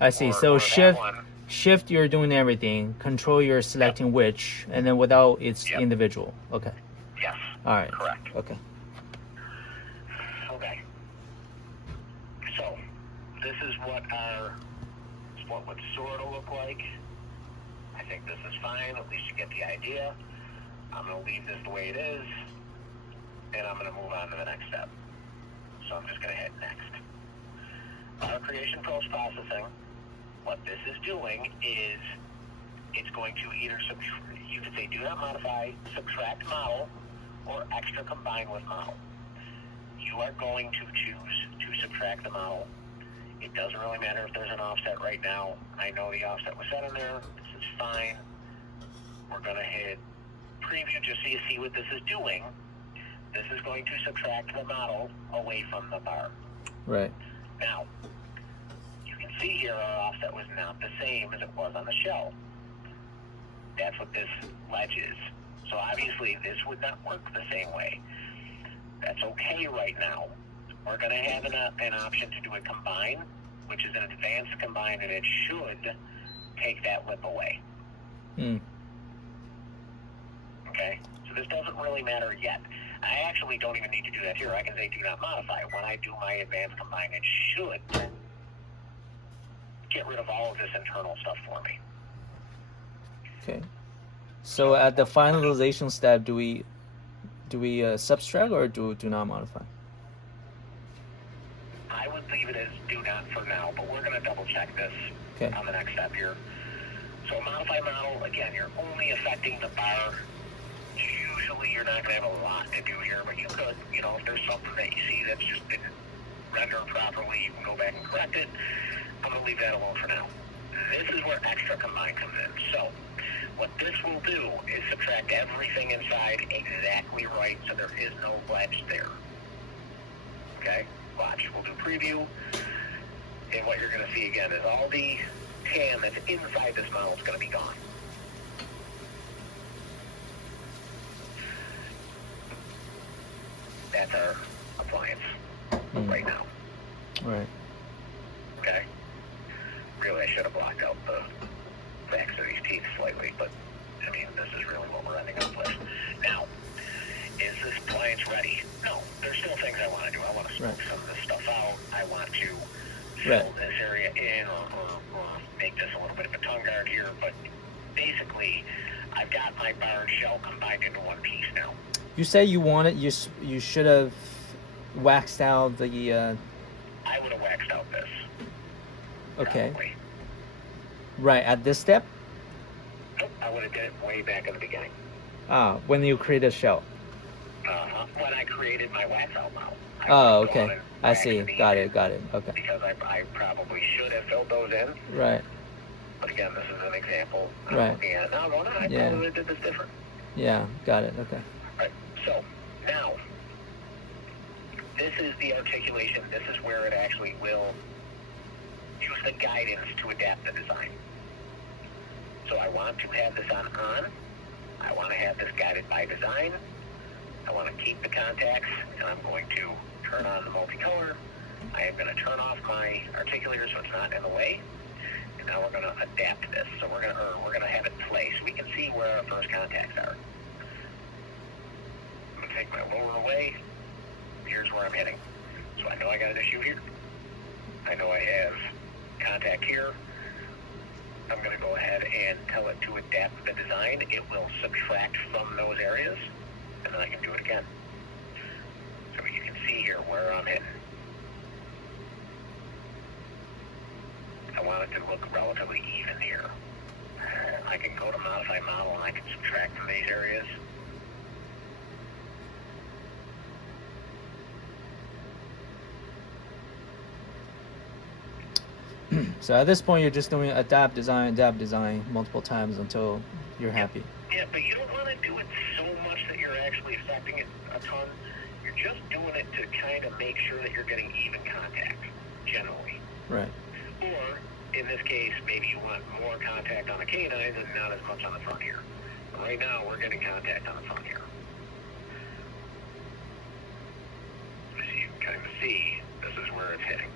I see. Or So that shift, one. shift, you're doing everything. Control, you're selecting which, and then without it's Yep. individual. Okay. Yes, All right. correct. Okay. Okay. So, this is what would sort of look like. I think this is fine. At least you get the idea. I'm going to leave this the way it is, and I'm going to move on to the next step. So I'm just going to hit next. Our creation post-processing, what this is doing is it's going to either, you could say do not modify, subtract model, or extra combine with model. You are going to choose to subtract the model. It doesn't really matter if there's an offset right now. I know the offset was set in there. This is fine. We're going to hit preview just so you see what this is doing. This is going to subtract the model away from the bar. Right. Now, you can see here our offset was not the same as it was on the shell. That's what this ledge is. So obviously this would not work the same way. That's okay right now. We're going to have an option to do a combine, which is an advanced combine, and it should take that lip away. Okay? So this doesn't really matter yet. I actually don't even need to do that here. I can say do not modify. When I do my advanced combine, it should get rid of all of this internal stuff for me. Okay. So at the finalization step, do we subtract or do not modify? I would leave it as do not for now, but we're going to double check this Okay. on the next step here. So modify model, again, you're only affecting the bar. Usually you're not going to have a lot to do here, but you could, if there's something that you see that's just didn't render properly, you can go back and correct it. I'm going to leave that alone for now. This is where extra combine comes in. So what this will do is subtract everything inside exactly right, so there is no ledge there. Okay? Watch. We'll do preview. And what you're going to see again is all the tan that's inside this model is going to be gone. That's our appliance right now. Right. Okay? Really, I should have blocked out the backs of these teeth slightly, but I mean, this is really what we're ending up with. Now, is this appliance ready? No. There's still things I want to do. I want to smoke some of this stuff out. I want to fill this area in or make this a little bit of a tongue guard here, but basically, I've got my bar and shell combined into one piece now. You say you want it. You should have waxed out the. I would have waxed out this. Okay. Probably. Right at this step. Nope, I would have did it way back in the beginning. When you create a shell. When I created my wax out model. Oh, okay. I see. Got it. Okay. Because I probably should have filled those in. Right. But again, this is an example. Right. Yeah. No, I Yeah. probably did this different. Yeah. Got it. Okay. Right. So now, this is the articulation. This is where it actually will use the guidance to adapt the design. So I want to have this on. I want to have this guided by design. I want to keep the contacts, and I'm going to turn on the multicolor. I am going to turn off my articulator so it's not in the way. And now we're going to adapt this. So we're going to have it play so we can see where our first contacts are. I'm going to take my lower away. Here's where I'm hitting. So I know I got an issue here. I know I have contact here. I'm going to go ahead and tell it to adapt the design. It will subtract from those areas, and then I can do it again. So you can see here where I'm hitting. I want it to look relatively even here. I can go to modify model and I can subtract from these areas. So at this point, you're just doing adapt design multiple times until you're happy. Yeah, but you don't want to do it so much that you're actually affecting it a ton. You're just doing it to kind of make sure that you're getting even contact, generally. Right. Or, in this case, maybe you want more contact on the canines and not as much on the front here. But right now, we're getting contact on the front here. So you can kind of see, this is where it's hitting.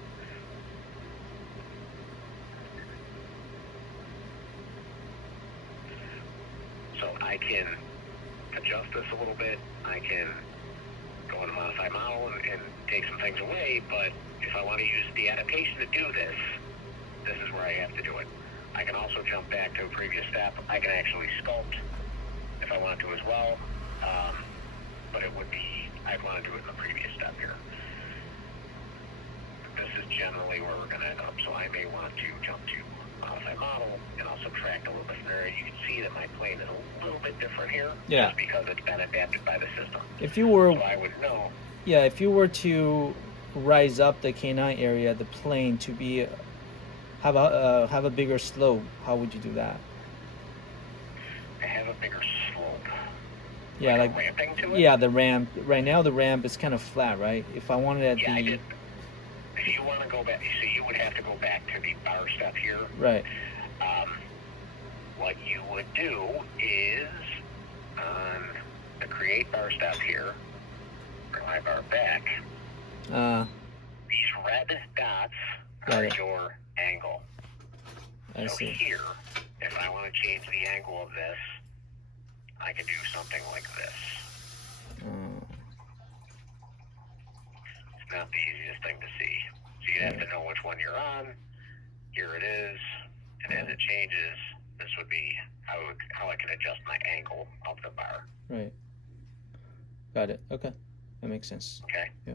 So I can adjust this a little bit. I can go into modify model and take some things away, but if I want to use the adaptation to do this, this is where I have to do it. I can also jump back to a previous step. I can actually sculpt if I want to as well, but it would be, I'd want to do it in the previous step here. This is generally where we're going to end up, so I may want to jump to modify model, and I'll subtract a little bit from there. You can see that my plane is a little bit different here, Yeah. just because it's been adapted by the system. If you were, So I would know. yeah, if you were to rise up the canine area, the plane to be have a bigger slope, how would you do that? I have a bigger slope. Yeah, like ramping to it? yeah, the ramp. Right now, the ramp is kind of flat, right? If I wanted it Yeah, I the did. If you want to go back, so you would have to go back to the bar step here. right, What you would do is on the create bar step here, bring my bar back. These red dots Got are it. your angle. I So see. here, if I want to change the angle of this, I can do something like this. It's not the easiest thing to see. So you have to know which one you're on. Here it is. And as it changes, this would be how I can adjust my angle of the bar. Right. Got it. Okay, that makes sense. Okay? Yeah.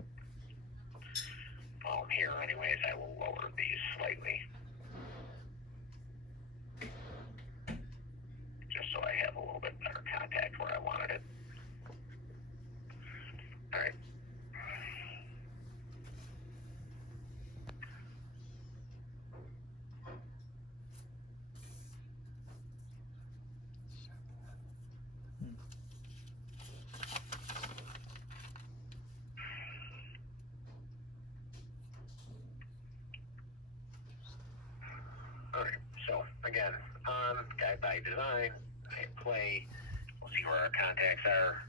Here, anyways, I will lower these slightly. Just so I have a little bit better contact where I wanted it. All right. Alright, so again, on guide by design, I hit play, we'll see where our contacts are.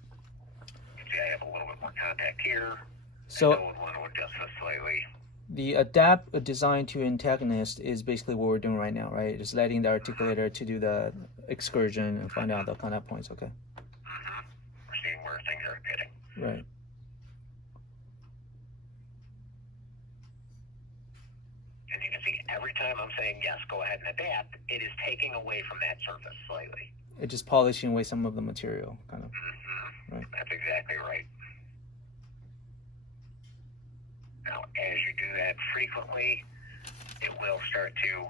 You can see I have a little bit more contact here. So I would want to adjust this slightly. the adapt a design to antagonist is basically what we're doing right now, right? Just letting the articulator to do the excursion and find out the contact points. Okay. We're seeing where things are hitting. Right. And you can see every time I'm saying yes, go ahead and adapt, it is taking away from that surface slightly. It's just polishing away some of the material, kind of. Right. That's exactly right. Now, as you do that frequently, it will start to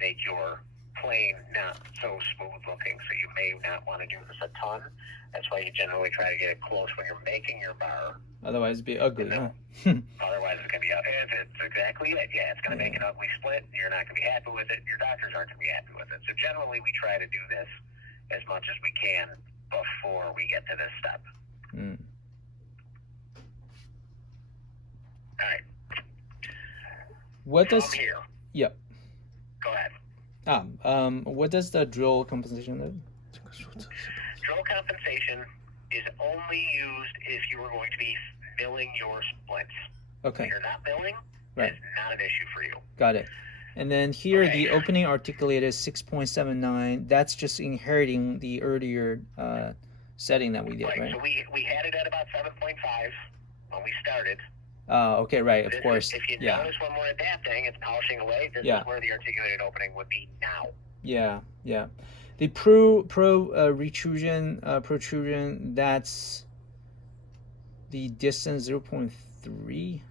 make your plane not so smooth looking, so you may not want to do this a ton. That's why you generally try to get it close when you're making your bar. Otherwise, it'd be ugly, huh? Otherwise, it's going to be, it's exactly it. Yeah, it's going to make an ugly split. You're not going to be happy with it. Your doctors aren't going to be happy with it. So generally, we try to do this as much as we can before we get to this step. Mm. All right. What From does? here, Yep. go ahead. What does the drill compensation do? 这个数字是多少？ Drill compensation is only used if you are going to be milling your splits. Okay, If you're not milling, Right. it's not an issue for you. got it. And then here, Okay. the opening articulated is 6.79. That's just inheriting the earlier setting that we did, Right. right? So we had it at about 7.5 when we started. Okay, right. Of This is- course. if you Yeah. notice when we're adapting, it's polishing away. This Yeah. is where the articulated opening would be now. Yeah. The protrusion, that's the distance 0.3.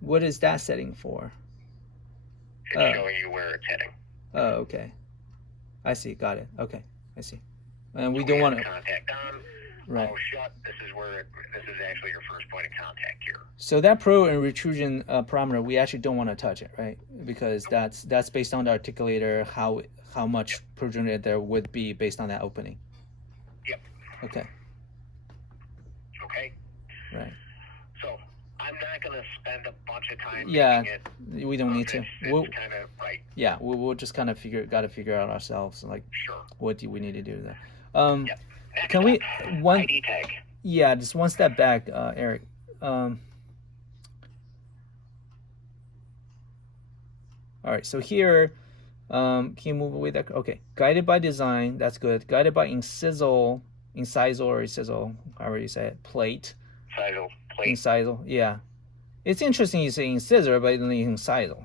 What is that setting for? It's Oh. showing you where it's heading. Oh, okay. I see. Got it. Okay, I see. And we So don't have want to. contact on. Right. Oh, shut. This is actually your first point of contact here. So that pro and retrusion parameter, we actually don't want to touch it, right? Because that's based on the articulator, how much protrusion there would be based on that opening. Yep. Okay. Okay. Right. So I'm not going to spend a bunch of time Yeah, making it. we don't need to. It's kind of right. Yeah, we'll just kind of figure out ourselves, like Sure. what do we need to do there. Yep. Next Can we step, one? ID tag. Yeah, just one step back, Eric. All right, so here, can you move away that? Okay, guided by design, that's good. Guided by incisal or incisal, however you say it, plate. Incisal plate. Incisal, yeah. It's interesting you say incisor, but then incisal.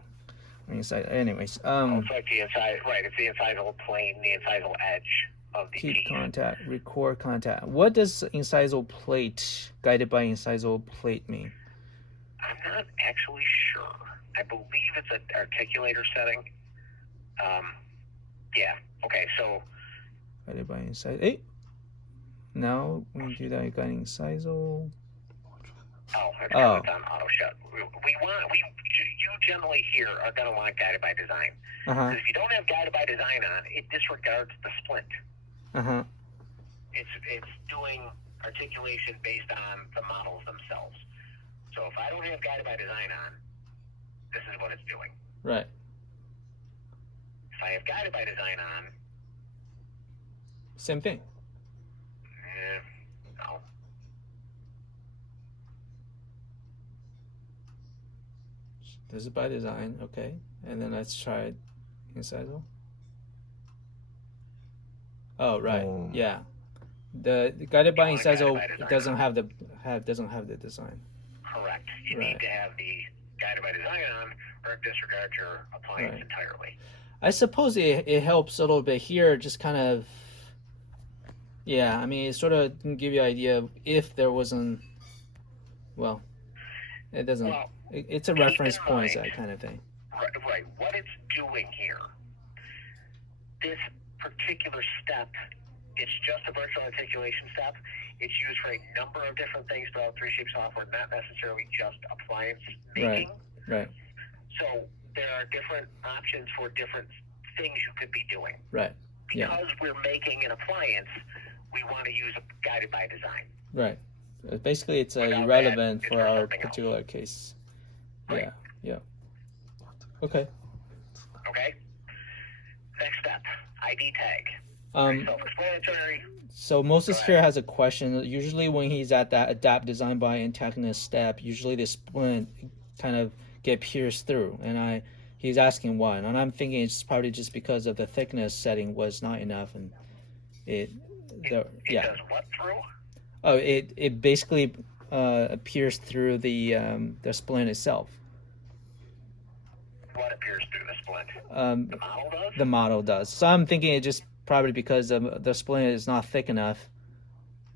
Anyways, It's like the inside, right? It's the incisal plane, the incisal edge of the keep teeth. contact, record contact. What does incisal plate, guided by incisal plate mean? I'm not actually sure. I believe it's an articulator setting. Yeah. Okay. So Guided by incisal. Hey, now when you do that, you got incisal. it's Oh. on auto shut. You generally here are going to want guided by design. Uh huh. Because if you don't have guided by design on, it disregards the splint. Uh huh. It's doing articulation based on the models themselves. So if I don't have guided by design on, this is what it's doing. Right. If I have guided by design on, Same thing. no. This is by design, okay. And then let's try incisal. Oh right, Oh. yeah. The guided by You want guided incisal by design doesn't on. have the design. Correct. You Right. need to have the guided by design on, or disregard your appliance Right. entirely. I suppose it helps a little bit here, just kind of. Yeah, I mean, it sort of can give you an idea of if there wasn't. Well, it doesn't. Well, It's a keep reference in point, mind- that kind of thing. right. What it's doing here, this particular step, it's just a virtual articulation step. It's used for a number of different things throughout 3shape software, not necessarily just appliance making. Right. So there are different options for different things you could be doing. Right. Yeah. Because we're making an appliance, we want to use a guided by design. Right. Basically, it's Without irrelevant that, it's for for our something else. particular case. Right. Yeah. Okay. Okay? Next step, ID tag. Um, Self-explanatory. so Moses Go here ahead. has a question. Usually when he's at that adapt design by antagonist step, usually the splint kind of get pierced through. And he's asking why. And I'm thinking it's probably just because of the thickness setting was not enough. And It does what through? Oh, it basically pierced through the splint itself. What appears through the splint? The model does? The model does. So I'm thinking it just probably because the splint is not thick enough,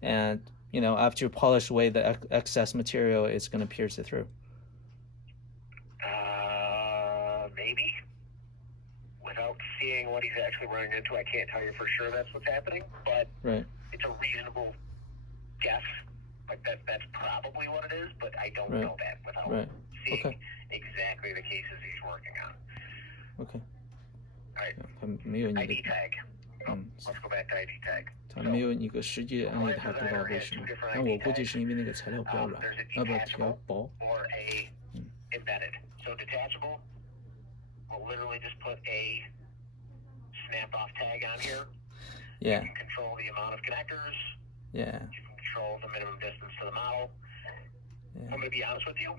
and after you polish away the excess material, it's going to pierce it through. Maybe. Without seeing what he's actually running into, I can't tell you for sure that's what's happening, but Right. it's a reasonable guess. Like that's probably what it is, but I don't Right. know that without Right. seeing Okay. exactly the cases he's working on. OK. All right. 它没有你 ID 的 tag. Let's go back to ID tag. 它没有一个实际的案例，还不知道为什么。但我估计是因为那个材料比较软， There's a 比较 detachable 薄。 or a embedded. So detachable, we'll literally just put a snapped off tag on here. Yeah. You can control the amount of connectors. Yeah. You can control the minimum distance to the model. Yeah. I'm going to be honest with you.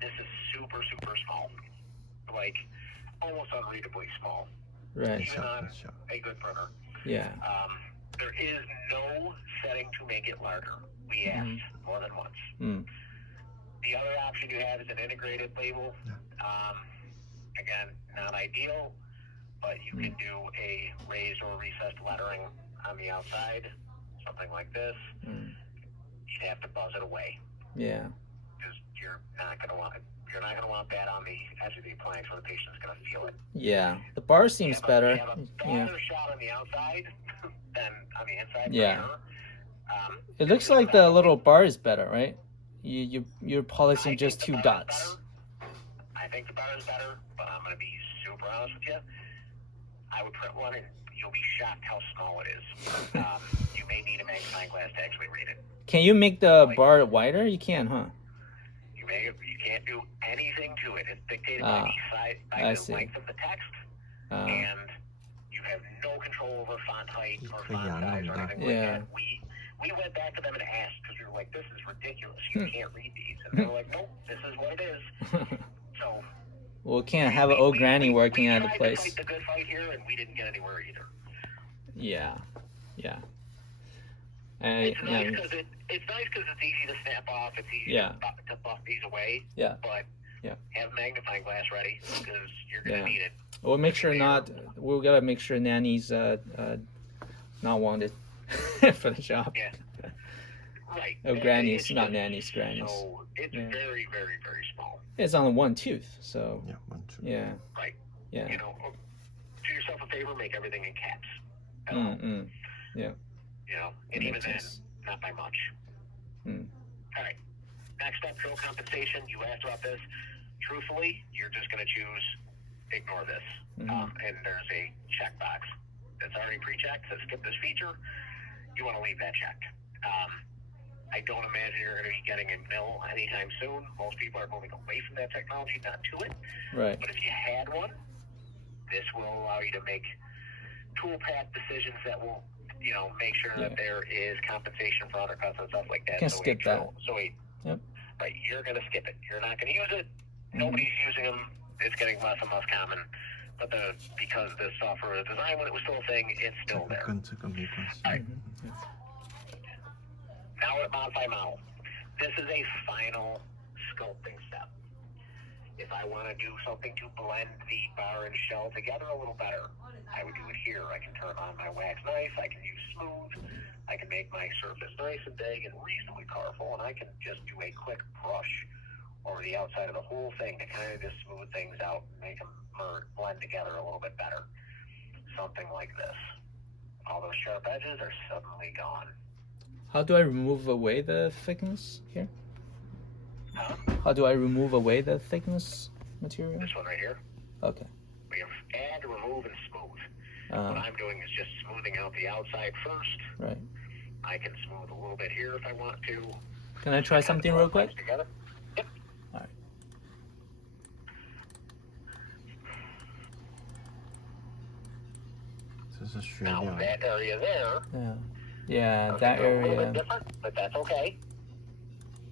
This is super, super small. Like, almost unreadably small. Right. Even on a good printer. Yeah. There is no setting to make it larger. We asked more than once. The other option you have is an integrated label. Again, not ideal, but you can do a raised or recessed lettering on the outside, something like this. You'd have to buzz it away. Yeah. Because you're not going to want that on the edge of the planks where the patient's going to feel it. Yeah. The bar seems better. You have a better shot on the outside than on the inside. Yeah. For sure. It looks like the little bar is better, right? You're polishing just 2 dots. I think the bar is better, but I'm going to be super honest with you. I would print one and you'll be shocked how small it is. You may need a magnifying glass to actually read it. Can you make the bar wider? You can, huh? You can't do anything to it. It's dictated by the length of the text, and you have no control over font height or font size or anything like that. We went back to them and asked because we were like, "This is ridiculous. You can't read these," and they were like, "Nope, this is what it is." So. Well, can't have an old granny working at the place. We tried to fight the good fight here, and we didn't get anywhere either. Yeah. It's nice because it's easy to snap off. It's easy to buff these away. Yeah. But have magnifying glass ready because you're gonna need it. We'll make sure we gotta make sure Nanny's not wanted for the job. Yeah. Right. Oh, grannies, not nannies, grannies. So it's very, very, very small. It's on 1 tooth, so. Yeah, 1 tooth. Yeah. Right. Yeah. Do yourself a favor, make everything in caps. Yeah. And even then, not by much. All right. Next up, drill compensation. You asked about this. Truthfully, you're just going to choose ignore this. And there's a checkbox that's already pre-checked that skip this feature. You want to leave that checked. I don't imagine you're going to be getting a mill anytime soon. Most people are moving away from that technology, not to it. Right. But if you had one, this will allow you to make tool path decisions that will, make sure that there is compensation for undercuts and stuff like that. Can't skip that. Right, you're going to skip it. You're not going to use it. Nobody's using them. It's getting less and less common. But because the software was designed when it was still a thing, it's still there. All right. Now we're at modify model. This is a final sculpting step. If I want to do something to blend the bar and shell together a little better, I would do it here. I can turn on my wax knife. I can use smooth. I can make my surface nice and big and reasonably colorful, and I can just do a quick brush over the outside of the whole thing to kind of just smooth things out and make them blend together a little bit better. Something like this. All those sharp edges are suddenly gone. How do I remove away the thickness here? Huh? How do I remove away the thickness material? This one right here. Okay. We have add, remove, and smooth. What I'm doing is just smoothing out the outside first. Right. I can smooth a little bit here if I want to. Can I try something real quick? Together. Yep. All right. Now that area there. Yeah, that A little area. bit different, but that's okay.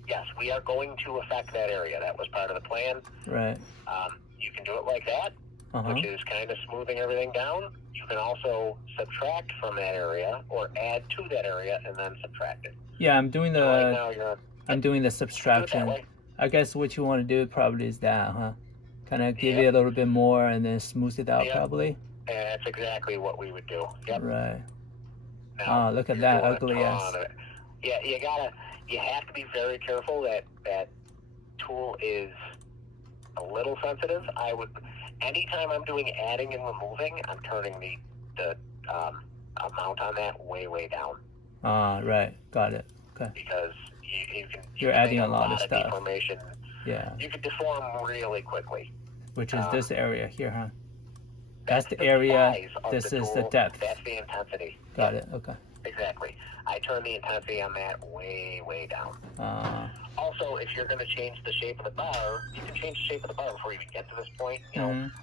Yes, we are going to affect that area. That was part of the plan. Right. You can do it like that, which is kind of smoothing everything down. You can also subtract from that area or add to that area and then subtract it. Yeah, I'm doing the So right now I'm doing the subtraction. I guess what you want to do probably is that, huh? Kind of give it a little bit more and then smooth it out, probably. And that's exactly what we would do. Yep. Right. Now, Look at you're that doing a ugly ton ass. of it. Yeah, you have to be very careful that tool is a little sensitive. Anytime I'm doing adding and removing, I'm turning the amount on that way down. Right, got it. Okay. Because You're can adding make a lot of stuff. deformation. Yeah. You can deform really quickly. Which is this area here, huh? That's the the area. size of This the is tool. the depth. That's the intensity. Got it. Okay. Exactly. I turn the intensity on that way down. Also, if you're going to change the shape of the bar, you can change the shape of the bar before you even get to this point.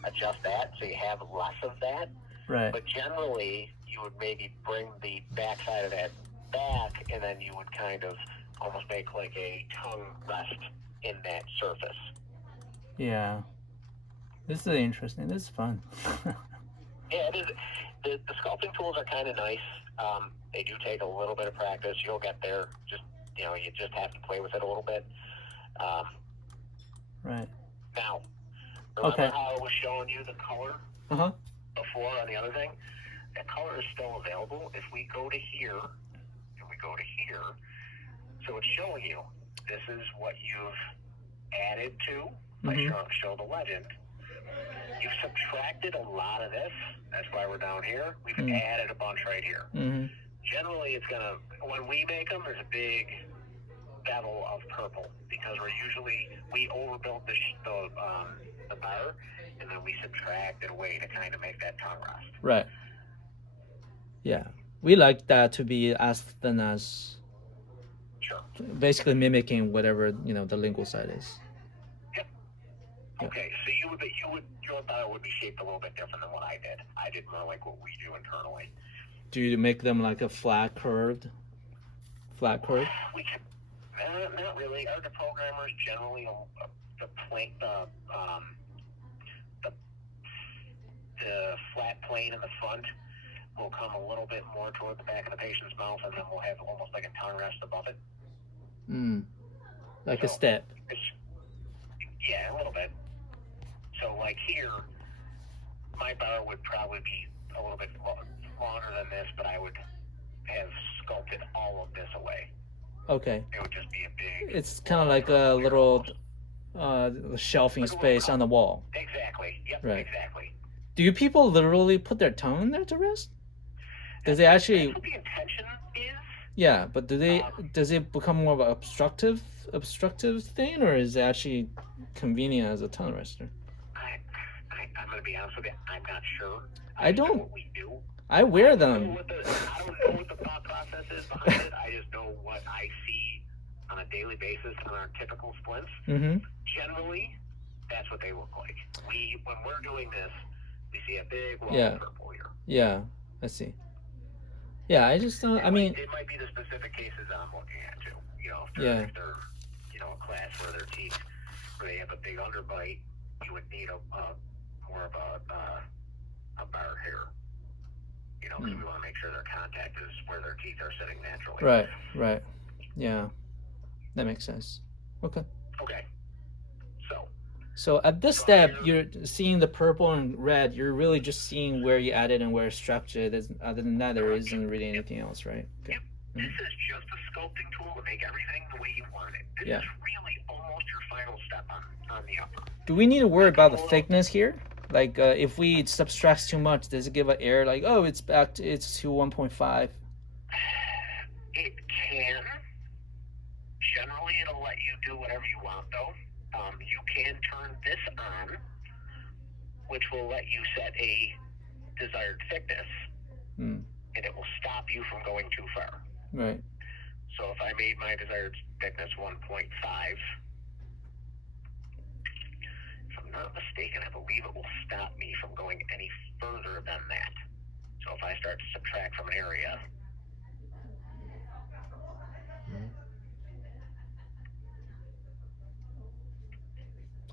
Adjust that so you have less of that. Right. But generally, you would maybe bring the back side of that back, and then you would kind of almost make like a tongue rest in that surface. Yeah. This is interesting. This is fun. Yeah, it is. The sculpting tools are kind of nice. They do take a little bit of practice. You'll get there. You just have to play with it a little bit. Right. Now, remember how I was showing you the color before on the other thing? That color is still available. If we go to here, so it's showing you this is what you've added to. Show the legend. You've subtracted a lot of this. That's why we're down here. We've added a bunch right here. Generally, it's gonna, when we make them, there's a big bevel of purple because we overbuilt the bar, and then we subtract it away to kind of make that tongue rest. Right. Yeah, we like that to be as thin as. Sure. Basically mimicking whatever the lingual side is. Yep. Okay, so your bar would be shaped a little bit different than what I did. I did more like what we do internally. Do you make them like a flat curved? We can, not really. Our deprogrammers generally the flat plane in the front will come a little bit more toward the back of the patient's mouth, and then we'll have almost like a tongue rest above it. Like a step. Yeah, a little bit. So like here, my bar would probably be a little bit longer than this, but I would have sculpted all of this away. Okay. It would just be a big... It's kind of like a little shelving space on the wall. Exactly. Yep, right. Exactly. Do you people literally put their tongue in there to rest? Does it actually... That's what the intention is. Yeah, but does it become more of an obstructive thing, or is it actually convenient as a tongue rester? I'm going to be honest with you. I'm not sure. I don't know what we do. I wear them. I don't know what the thought process is behind it. I just know what I see on a daily basis on our typical splints. Generally, that's what they look like. When we're doing this, we see a big wall of purple here. Yeah, I see. Yeah, I just don't. It might be the specific cases that I'm looking at too. If they're a class where their teeth, where they have a big underbite, you would need more of a bar here. Because we want to make sure their contact is where their teeth are sitting naturally. Right. Yeah, that makes sense. Okay. So at this step, you're seeing the purple and red. You're really just seeing where you added and where it's structured. Other than that, there isn't really anything else, right? Okay. Yep. This is just a sculpting tool to make everything the way you want it. This is really almost your final step on the upper. Do we need to worry about the thickness here? Like if we subtract too much, does it give an error like, oh, it's to 1.5? It can. Generally, it'll let you do whatever you want, though. You can turn this on, which will let you set a desired thickness, and it will stop you from going too far. Right. So if I made my desired thickness 1.5, if I'm not mistaken, I believe it will stop me from going any further than that. So if I start to subtract from an area,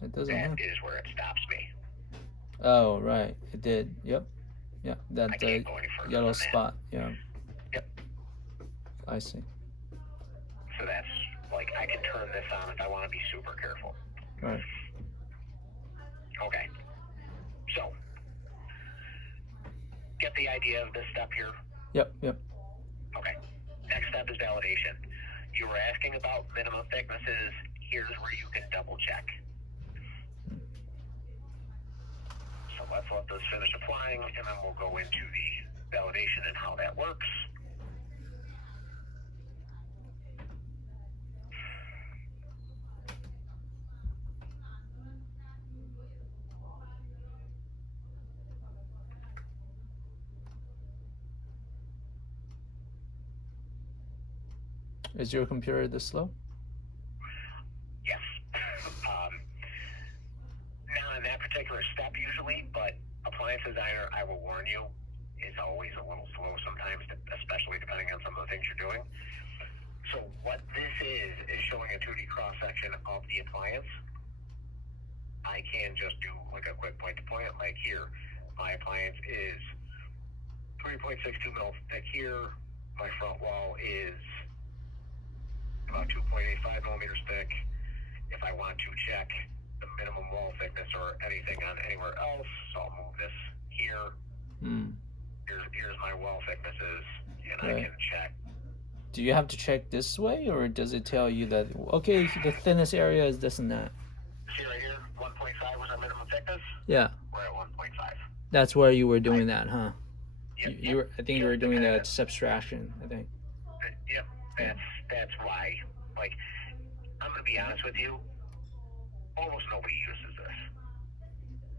it doesn't that work. is where it stops me. Oh, right. It did. Yep. Yeah, that yellow spot. Yeah. Yep. I see. So that's like I can turn this on if I want to be super careful. Right. Okay. So, get the idea of this step here? Yep. step is validation. You were asking about minimum thicknesses. Here's where you can double check. So let's let this finish applying, and then we'll go into the validation and how that works. Is your computer this slow? Yes. Not in that particular step usually, but appliance designer, I will warn you, is always a little slow sometimes, especially depending on some of the things you're doing. So what this is showing a 2D cross-section of the appliance. I can just do like a quick point-to-point, like here. My appliance is 3.62 mil thick here. My front wall is about 2.85 millimeters thick. If I want to check the minimum wall thickness or anything on anywhere else, so I'll move this here. Here's my wall thicknesses, and I can check. Do you have to check this way, or does it tell you that, okay, the thinnest area is this and that? See right here, 1.5 was our minimum thickness? Yeah. We're at 1.5. That's where you were doing that, huh? Yep, I think you were doing that subtraction, I think. Yep, that's why. Like, I'm going to be honest with you, almost nobody uses this,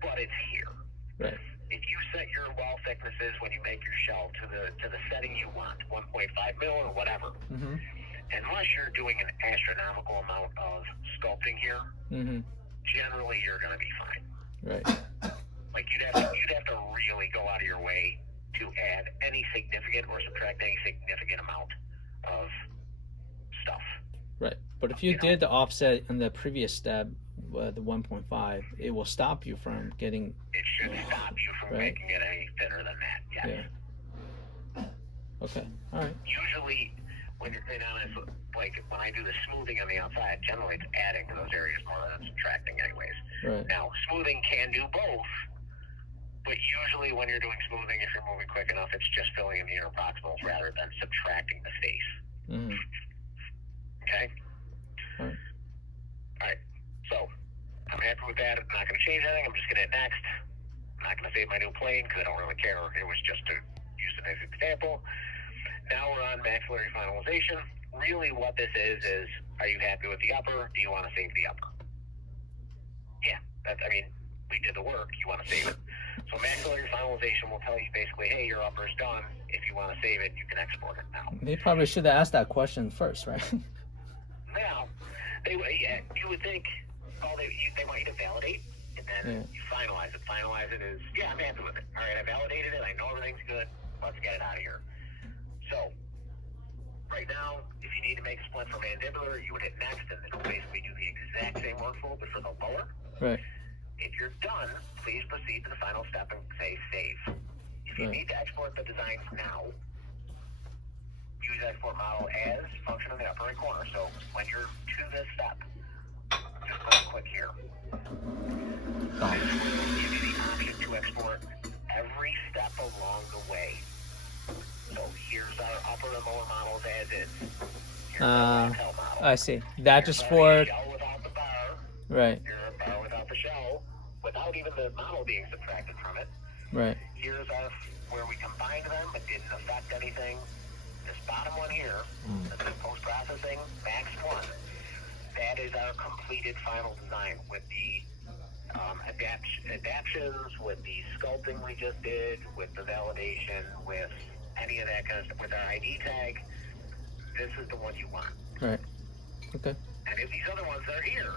but it's here. Right. If you set your wall thicknesses when you make your shell to the setting you want, 1.5 mil or whatever, unless you're doing an astronomical amount of sculpting here, generally you're going to be fine. Right. Like you'd have to really go out of your way to add any significant or subtract any significant amount of stuff. Right. But if you did the offset in the previous step, the 1.5, it will stop you from getting. It should stop you from making it any thinner than that. Yes. Yeah. Okay. All right. Usually, when you're being honest, like when I do the smoothing on the outside, generally it's adding to those areas more than it's subtracting, anyways. Right. Now, smoothing can do both, but usually when you're doing smoothing, if you're moving quick enough, it's just filling in the interproximals rather than subtracting the face. Okay. All right. All right. So I'm happy with that. I'm not going to change anything. I'm just going to hit next. I'm not going to save my new plane because I don't really care. It was just to use it as an example. Now we're on maxillary finalization. Really what this is are you happy with the upper? Do you want to save the upper? Yeah. We did the work. You want to save it. So maxillary finalization will tell you basically, hey, your upper is done. If you want to save it, you can export it now. They probably should have asked that question first, right? Now, you would think, they want you to validate, and then you finalize it. Finalize it is, I'm happy with it. All right, I validated it. I know everything's good. Let's get it out of here. So, right now, if you need to make a splint for mandibular, you would hit next, and it'll basically do the exact same workflow, but for the lower. Right. If you're done, please proceed to the final step and say save. If you need to export the designs now, use export model as function in the upper right corner. So when you're to this step, just click here. This will give you the option to export every step along the way. So here's our upper and lower models as is. Here's our Excel model. I see. That just for. Shell without the bar. Right. Here's a bar without the shell, without even the model being subtracted from it. Right. Here's where we combined them, but didn't affect anything. This bottom one here, this is post-processing, max 1. That is our completed final design with the adaptions, with the sculpting we just did, with the validation, with any of that kind of stuff, with our ID tag. This is the one you want. Right. Okay. And if these other ones are here,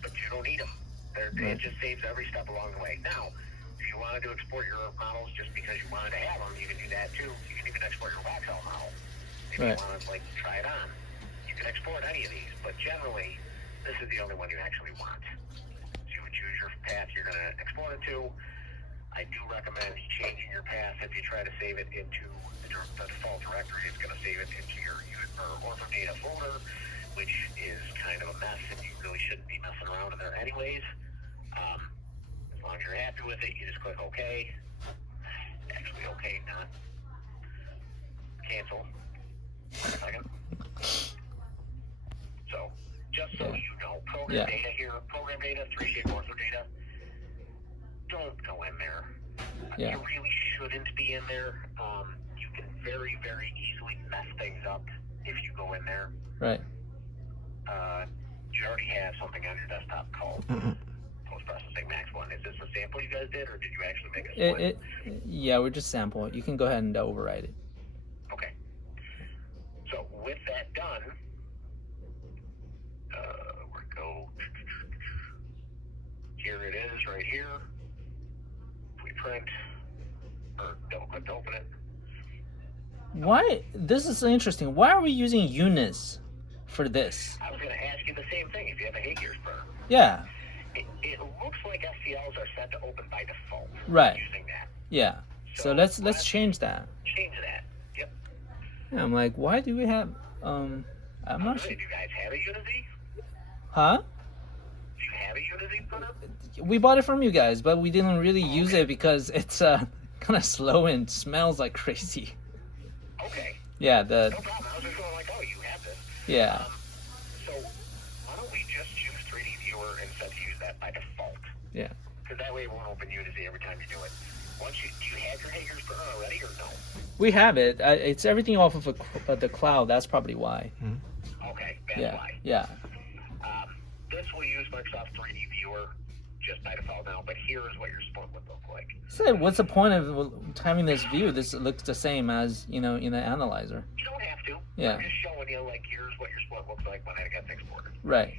but you don't need them. It just saves every step along the way. Now, if you wanted to export your models just because you wanted to have them, you can do that too. You can even export your Waxel model. If you want to try it on, you can export any of these, but generally, this is the only one you actually want. So you would choose your path you're going to export it to. I do recommend changing your path if you try to save it into the default directory. It's going to save it into your ortho data folder, which is kind of a mess, and you really shouldn't be messing around in there anyways. As long as you're happy with it, you just click OK. Actually, OK, not cancel. Second. So, just so Yeah. you know, program Yeah. data here, program data, 3shape ortho data, don't go in there. Yeah. You really shouldn't be in there. You can very, very easily mess things up if you go in there. Right. You already have something on your desktop called Post-Processing Max 1. Is this a sample you guys did, or did you actually make a split? Yeah, we're just sample. You can go ahead and override it. Okay. So with that done, we go. Here it is, right here. If we print, or double click to open it. Why? This is interesting. Why are we using units for this? I was going to ask you the same thing. If you have a Hager's burn, Yeah. it looks like STLs are set to open by default. Right. Using that. Yeah. So let's change that. Change that. Yep. Yeah, I'm like, why do we have? I'm not sure. Do you guys have a Unity? Huh? Do you have a Unity put up? We bought it from you guys, but we didn't really use it because it's kind of slow and smells like crazy. Okay. Yeah. No problem. I was just going like, oh, you have this. Yeah. So why don't we just choose 3D Viewer instead of use that by default? Yeah. Because that way it won't open Unity every time you do it. Do you have your Hager's burn already or no? We have it. It's everything off of the cloud. That's probably why. Okay, that's why. Yeah. This will use Microsoft 3D Viewer just by default now, but here is what your split would look like. So what's the point of having this view? This looks the same as, in the analyzer. You don't have to. Yeah. I'm just showing you, like, here's what your split looks like when it gets exported. Right.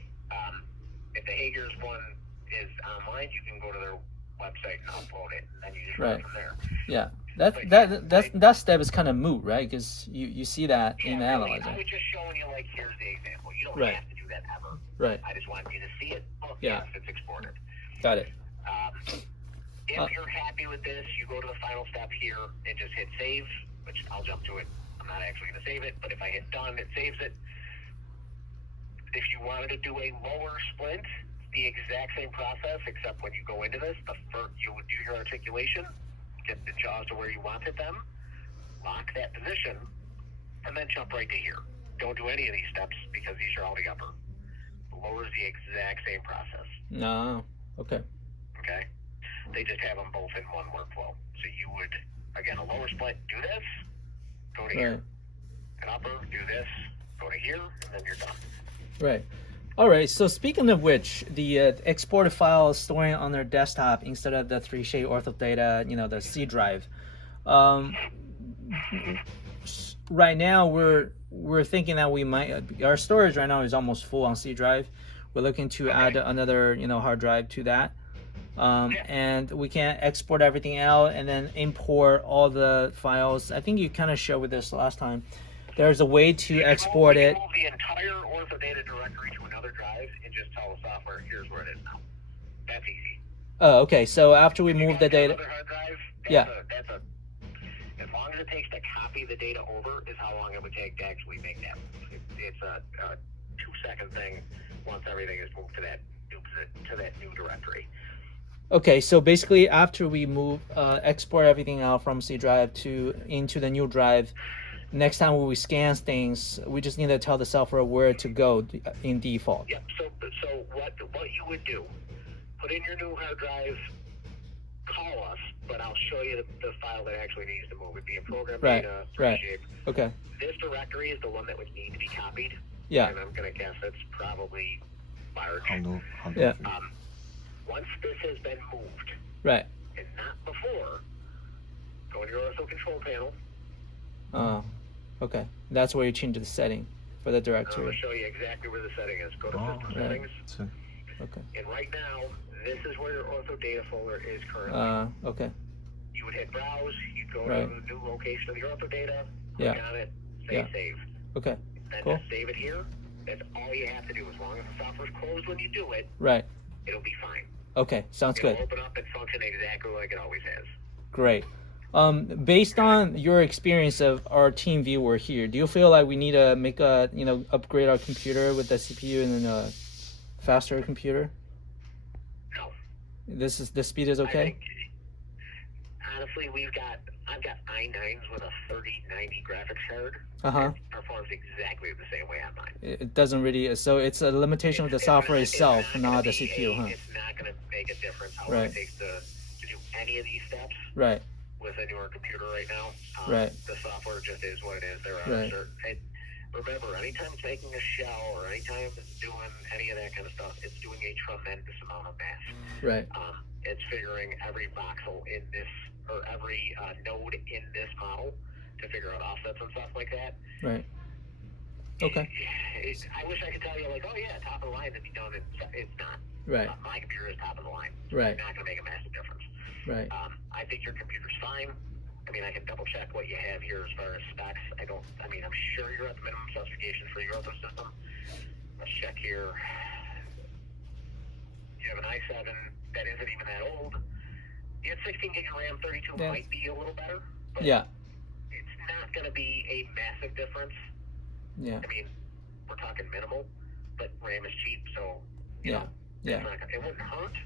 If the Hager's one is online, you can go to their website and upload it, and then you just run it from there. Yeah. That step is kind of moot, right? Because you see that in the really, analyzer. I was just showing you, like, here's the example. You don't have to do that ever. Right. I just wanted you to see it. Oh, Yeah. yes, it's exported. Got it. If you're happy with this, you go to the final step here and just hit save, which I'll jump to it. I'm not actually going to save it, but if I hit done, it saves it. If you wanted to do a lower splint, the exact same process, except when you go into this, you would do your articulation, get the jaws to where you wanted them, lock that position, and then jump right to here. Don't do any of these steps because these are all the upper. The lower is the exact same process. No. Okay. Okay? They just have them both in one workflow. So you would, again, a lower split, do this, go to here. An upper, do this, go to here, and then you're done. Right. All right. So speaking of which, the exported file is storing on their desktop instead of the 3shape ortho data, the C drive. Right now, we're thinking that we might. Our storage right now is almost full on C drive. We're looking to add another, hard drive to that. And we can export everything out and then import all the files. I think you kind of showed with this last time. There's a way to export it. Move the entire ortho data directory to another drive and just tell the software, here's where it is now. That's easy. Oh, okay. So after we move the data. Another hard drive, as long as it takes to copy the data over is how long it would take to actually make that move. It's a 2-second thing once everything is moved to that new directory. Okay, so basically after we move export everything out from C drive into the new drive, next time when we scan things, we just need to tell the software where to go in default. Yep. So what you would do, put in your new hard drive, call us, but I'll show you the file that actually needs to move. It'd be a program data, 3shape. Okay. This directory is the one that would need to be copied. Yeah. And I'm gonna guess it's probably large. Yeah. Once this has been moved, right, and not before, go to your ortho control panel. Okay. That's where you change the setting for the I'm going directory. to show you exactly where the setting is. Go to System Settings. Okay. And right now, this is where your ortho data folder is currently. Okay. You would hit Browse. You'd go to the new location of the ortho data. Click on it. Say Save. Okay. Then Cool. just save it here. That's all you have to do. As long as the software's closed when you do it, Right. it'll be fine. Okay. Sounds good. It'll open up and function exactly like it always has. Great. Based on your experience of our team viewer here, do you feel like we need to make upgrade our computer with the CPU and then a faster computer? No. The speed is okay? Honestly, we've got I've got i9s with a 3090 graphics card. Uh-huh. It performs exactly the same way on mine. It doesn't really, so it's a limitation of the software itself, not the CPU, huh? It's not going to make a difference how long Right. it takes to do any of these steps Right. within your computer right now. Right. The software just is what it is. There are Right. certain... Remember, anytime it's making a shell or anytime it's doing any of that kind of stuff, it's doing a tremendous amount of math. Right. It's figuring every voxel in this, or every node in this model to figure out offsets and stuff like that. Right. Okay. I wish I could tell you, like, oh yeah, top of the line to be done. It's not. Right. My computer is top of the line. Right. It's not going to make a massive difference. Right. I think your computer's fine. I mean, I can double check what you have here as far as specs. I'm sure you're at the minimum specification for your other system. Let's check here. You have an i7 that isn't even that old. You have 16 gig of RAM, 32 Yeah. might be a little better. But Yeah. it's not going to be a massive difference. Yeah. I mean, we're talking minimal, but RAM is cheap, so, you Yeah. know, Yeah. it wouldn't hurt.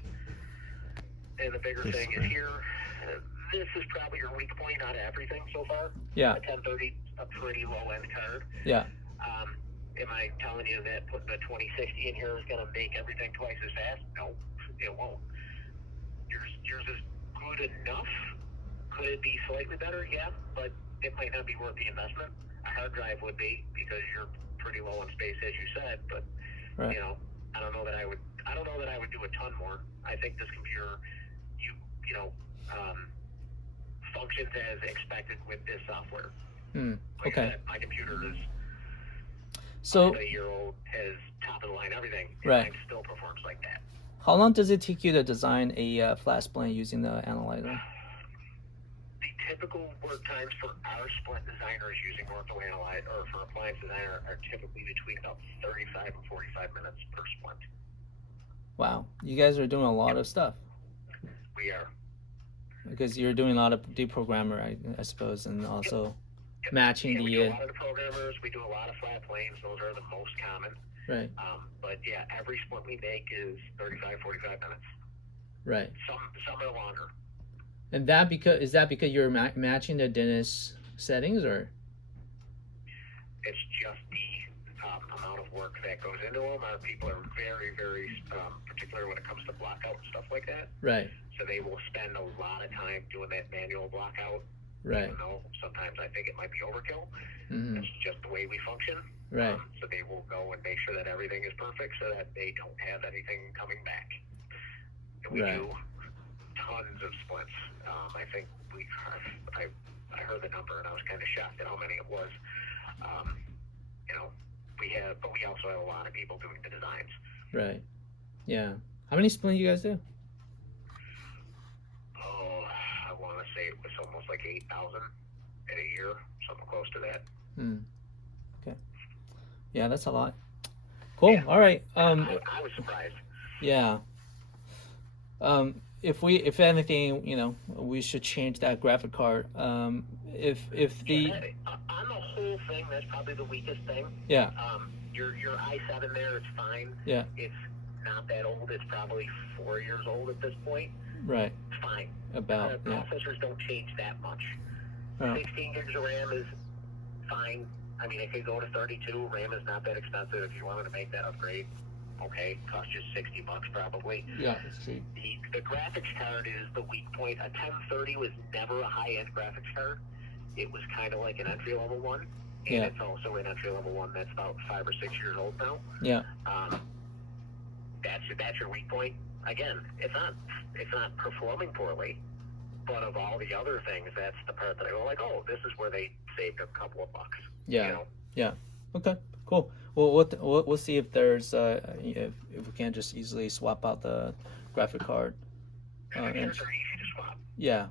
And the bigger This thing is way. here. This is probably your weak point out of everything so far. Yeah. A 1030, a pretty low-end card. Yeah. Am I telling you that putting a 2060 in here is going to make everything twice as fast? No, it won't. Yours is good enough. Could it be slightly better? Yeah, but it might not be worth the investment. A hard drive would be, because you're pretty low in space, as you said. But Right. you know, I don't know that I would do a ton more. I think this computer, you know, functions as expected with this software. Like Okay. I said, my computer is So, a year old, has top of the line everything, and Right. mine still performs like that. how long does it take you to design a flash Splint using the analyzer? The typical work times for our Splint designers using Ortho Analyze, or for appliance designer, are typically between about 35 and 45 minutes per Splint. Wow. You guys are doing a lot of stuff We are. because you're doing a lot of deprogrammer, I suppose, and also Yep. matching Yeah, we do the a lot of the programmers. We do a lot of flat planes. Those are the most common. right. But yeah, every Splint we make is 35, 45 minutes. Right. Some are longer. And is that because you're matching the dentist settings, or? It's just the amount of work that goes into them. Our people are very, very particular when it comes to blockout and stuff like that. Right. So they will spend a lot of time doing that manual blockout. Right. Even though sometimes I think it might be overkill. Mm-hmm. It's just the way we function. Right. So they will go and make sure that everything is perfect so that they don't have anything coming back. And we Right. do tons of splints. I think I heard the number and I was kind of shocked at how many it was. You know, but we also have a lot of people doing the designs. Right. Yeah. How many Splint you guys do? Oh, I want to say it was almost like 8,000 in a year, something close to that. Okay. Yeah, that's a lot. Cool. Yeah. All right. I was surprised. Yeah. If anything, you know, we should change that graphic card. If the On the whole thing, that's probably the weakest thing. yeah Your i7 there, it's fine. yeah It's not that old. It's probably 4 years old at this point. right It's fine. about yeah Processors don't change that much. Oh. 16 gigs of RAM is fine. I mean, it could go to 32. RAM is not that expensive. If you wanted to make that upgrade, okay, cost you $60 probably. yeah it's cheap. The graphics card is the weak point. A 1030 was never a high-end graphics card. It was kind of like an entry-level one, and Yeah. it's also an entry-level one that's about 5 or 6 years old now. Yeah. That's your weak point. Again, it's not performing poorly, but of all the other things, that's the part that I go like, oh, this is where they saved a couple of bucks. Yeah. You know? Yeah. Okay. Cool. Well, we'll see if there's if we can just easily swap out the graphic card. Graphics cards are easy to swap. Yeah.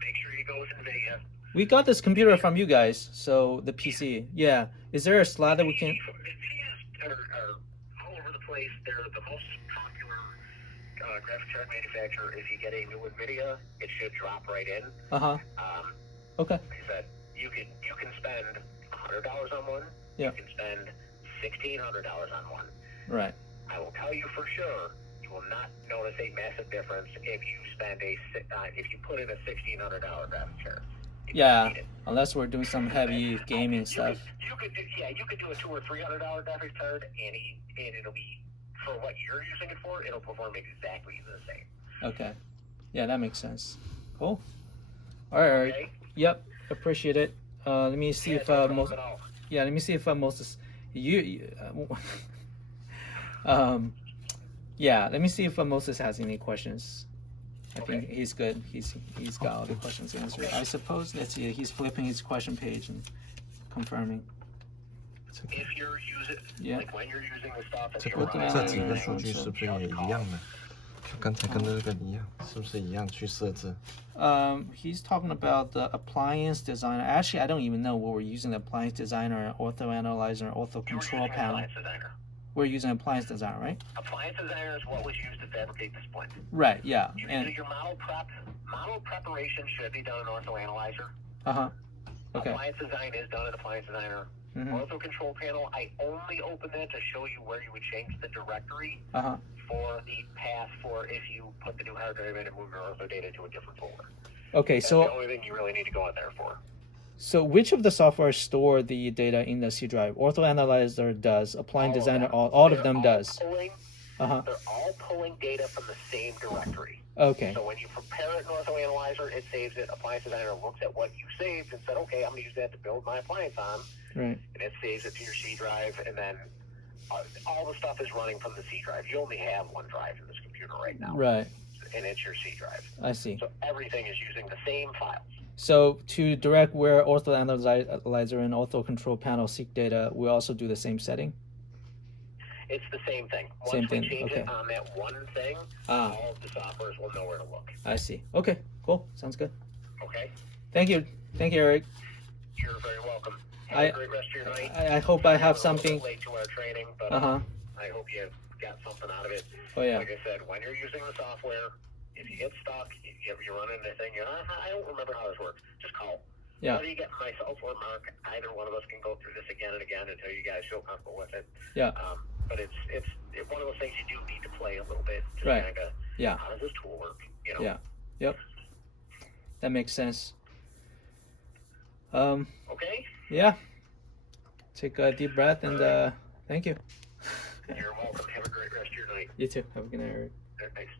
Make sure you go with NVIDIA. We got this computer from you guys, so the PC. Yeah. Is there a slot that we can? NVIDIAs are all over the place. They're the most popular graphics card manufacturer. If you get a new NVIDIA, it should drop right in. Uh-huh. Okay. Like I said, you can spend $100 on one. Yeah. You can spend $1,600 on one. Right. I will tell you for sure, you will not notice a massive difference if you spend if you put in a $1,600 graphics card. Yeah, need it. unless we're doing some heavy gaming stuff. You could do a $200 or $300 graphics card, and it'll be, for what you're using it for, it'll perform exactly the same. Okay. Yeah, that makes sense. Cool. All right, Eric. Okay? Yep, appreciate it. Let me see if no problem most. at all. Yeah, let me see if Moses. Yeah, let me see if Moses has any questions. I think he's good. He's got all the questions answered. I suppose. Let's see. He's flipping his question page and confirming. If you're using, Yeah. like when you're using the stuff, 这 if 个 you're 这几个数据是不是也一样的？就刚才跟那个一样，是不是一样去设置？ He's talking about the appliance designer. Actually, I don't even know what we're using the appliance designer, ortho analyzer, ortho control panel. Appliance designer. We're using appliance designer, right? Appliance designer is what was used to fabricate the splint. Right. Yeah. Usually And your model preparation should be done in ortho analyzer. Okay. Appliance design is done in appliance designer. Ortho control panel, I only open that to show you where you would change the directory for the path for if you put the new hard drive in and move your ortho data to a different folder. Okay. That's So the only thing you really need to go in there for. So which of the software store the data in the C drive? Ortho Analyzer does. Appliance Designer, all of them does. They're all pulling data from the same directory. Okay. So when you prepare it in Ortho Analyzer, it saves it. Appliance Designer looks at what you saved and said, okay, I'm going to use that to build my appliance on. Right. And it saves it to your C drive, and then all the stuff is running from the C drive. You only have one drive in this computer right now. Right. And it's your C drive. I see. So everything is using the same files. So to direct where Ortho Analyzer and Ortho Control Panel seek data, we also do the same setting? It's the same thing. Once Same we thing, change okay. it on that one thing, all of the softwares will know where to look. I see. Okay, cool. Sounds good. Okay? Thank you. Thank you, Eric. You're very welcome. Have a great rest of your night. I hope I have We're something. a little bit late to our training, but I hope you got something out of it. Oh, yeah. Like I said, when you're using the software, if you get stuck, you run into a thing, I don't remember how this works, just call. Yeah. Whether you get myself or Mark, either one of us can go through this again and again until you guys feel comfortable with it. Yeah. But it's one of those things you do need to play a little bit to Right. kind of, Yeah. how does this tool work? You know? Yeah. Yep. That makes sense. Okay? Yeah. Take a deep breath and thank you. You're welcome. Have a great rest of your night. You too. Have a good night, Eric. Thanks.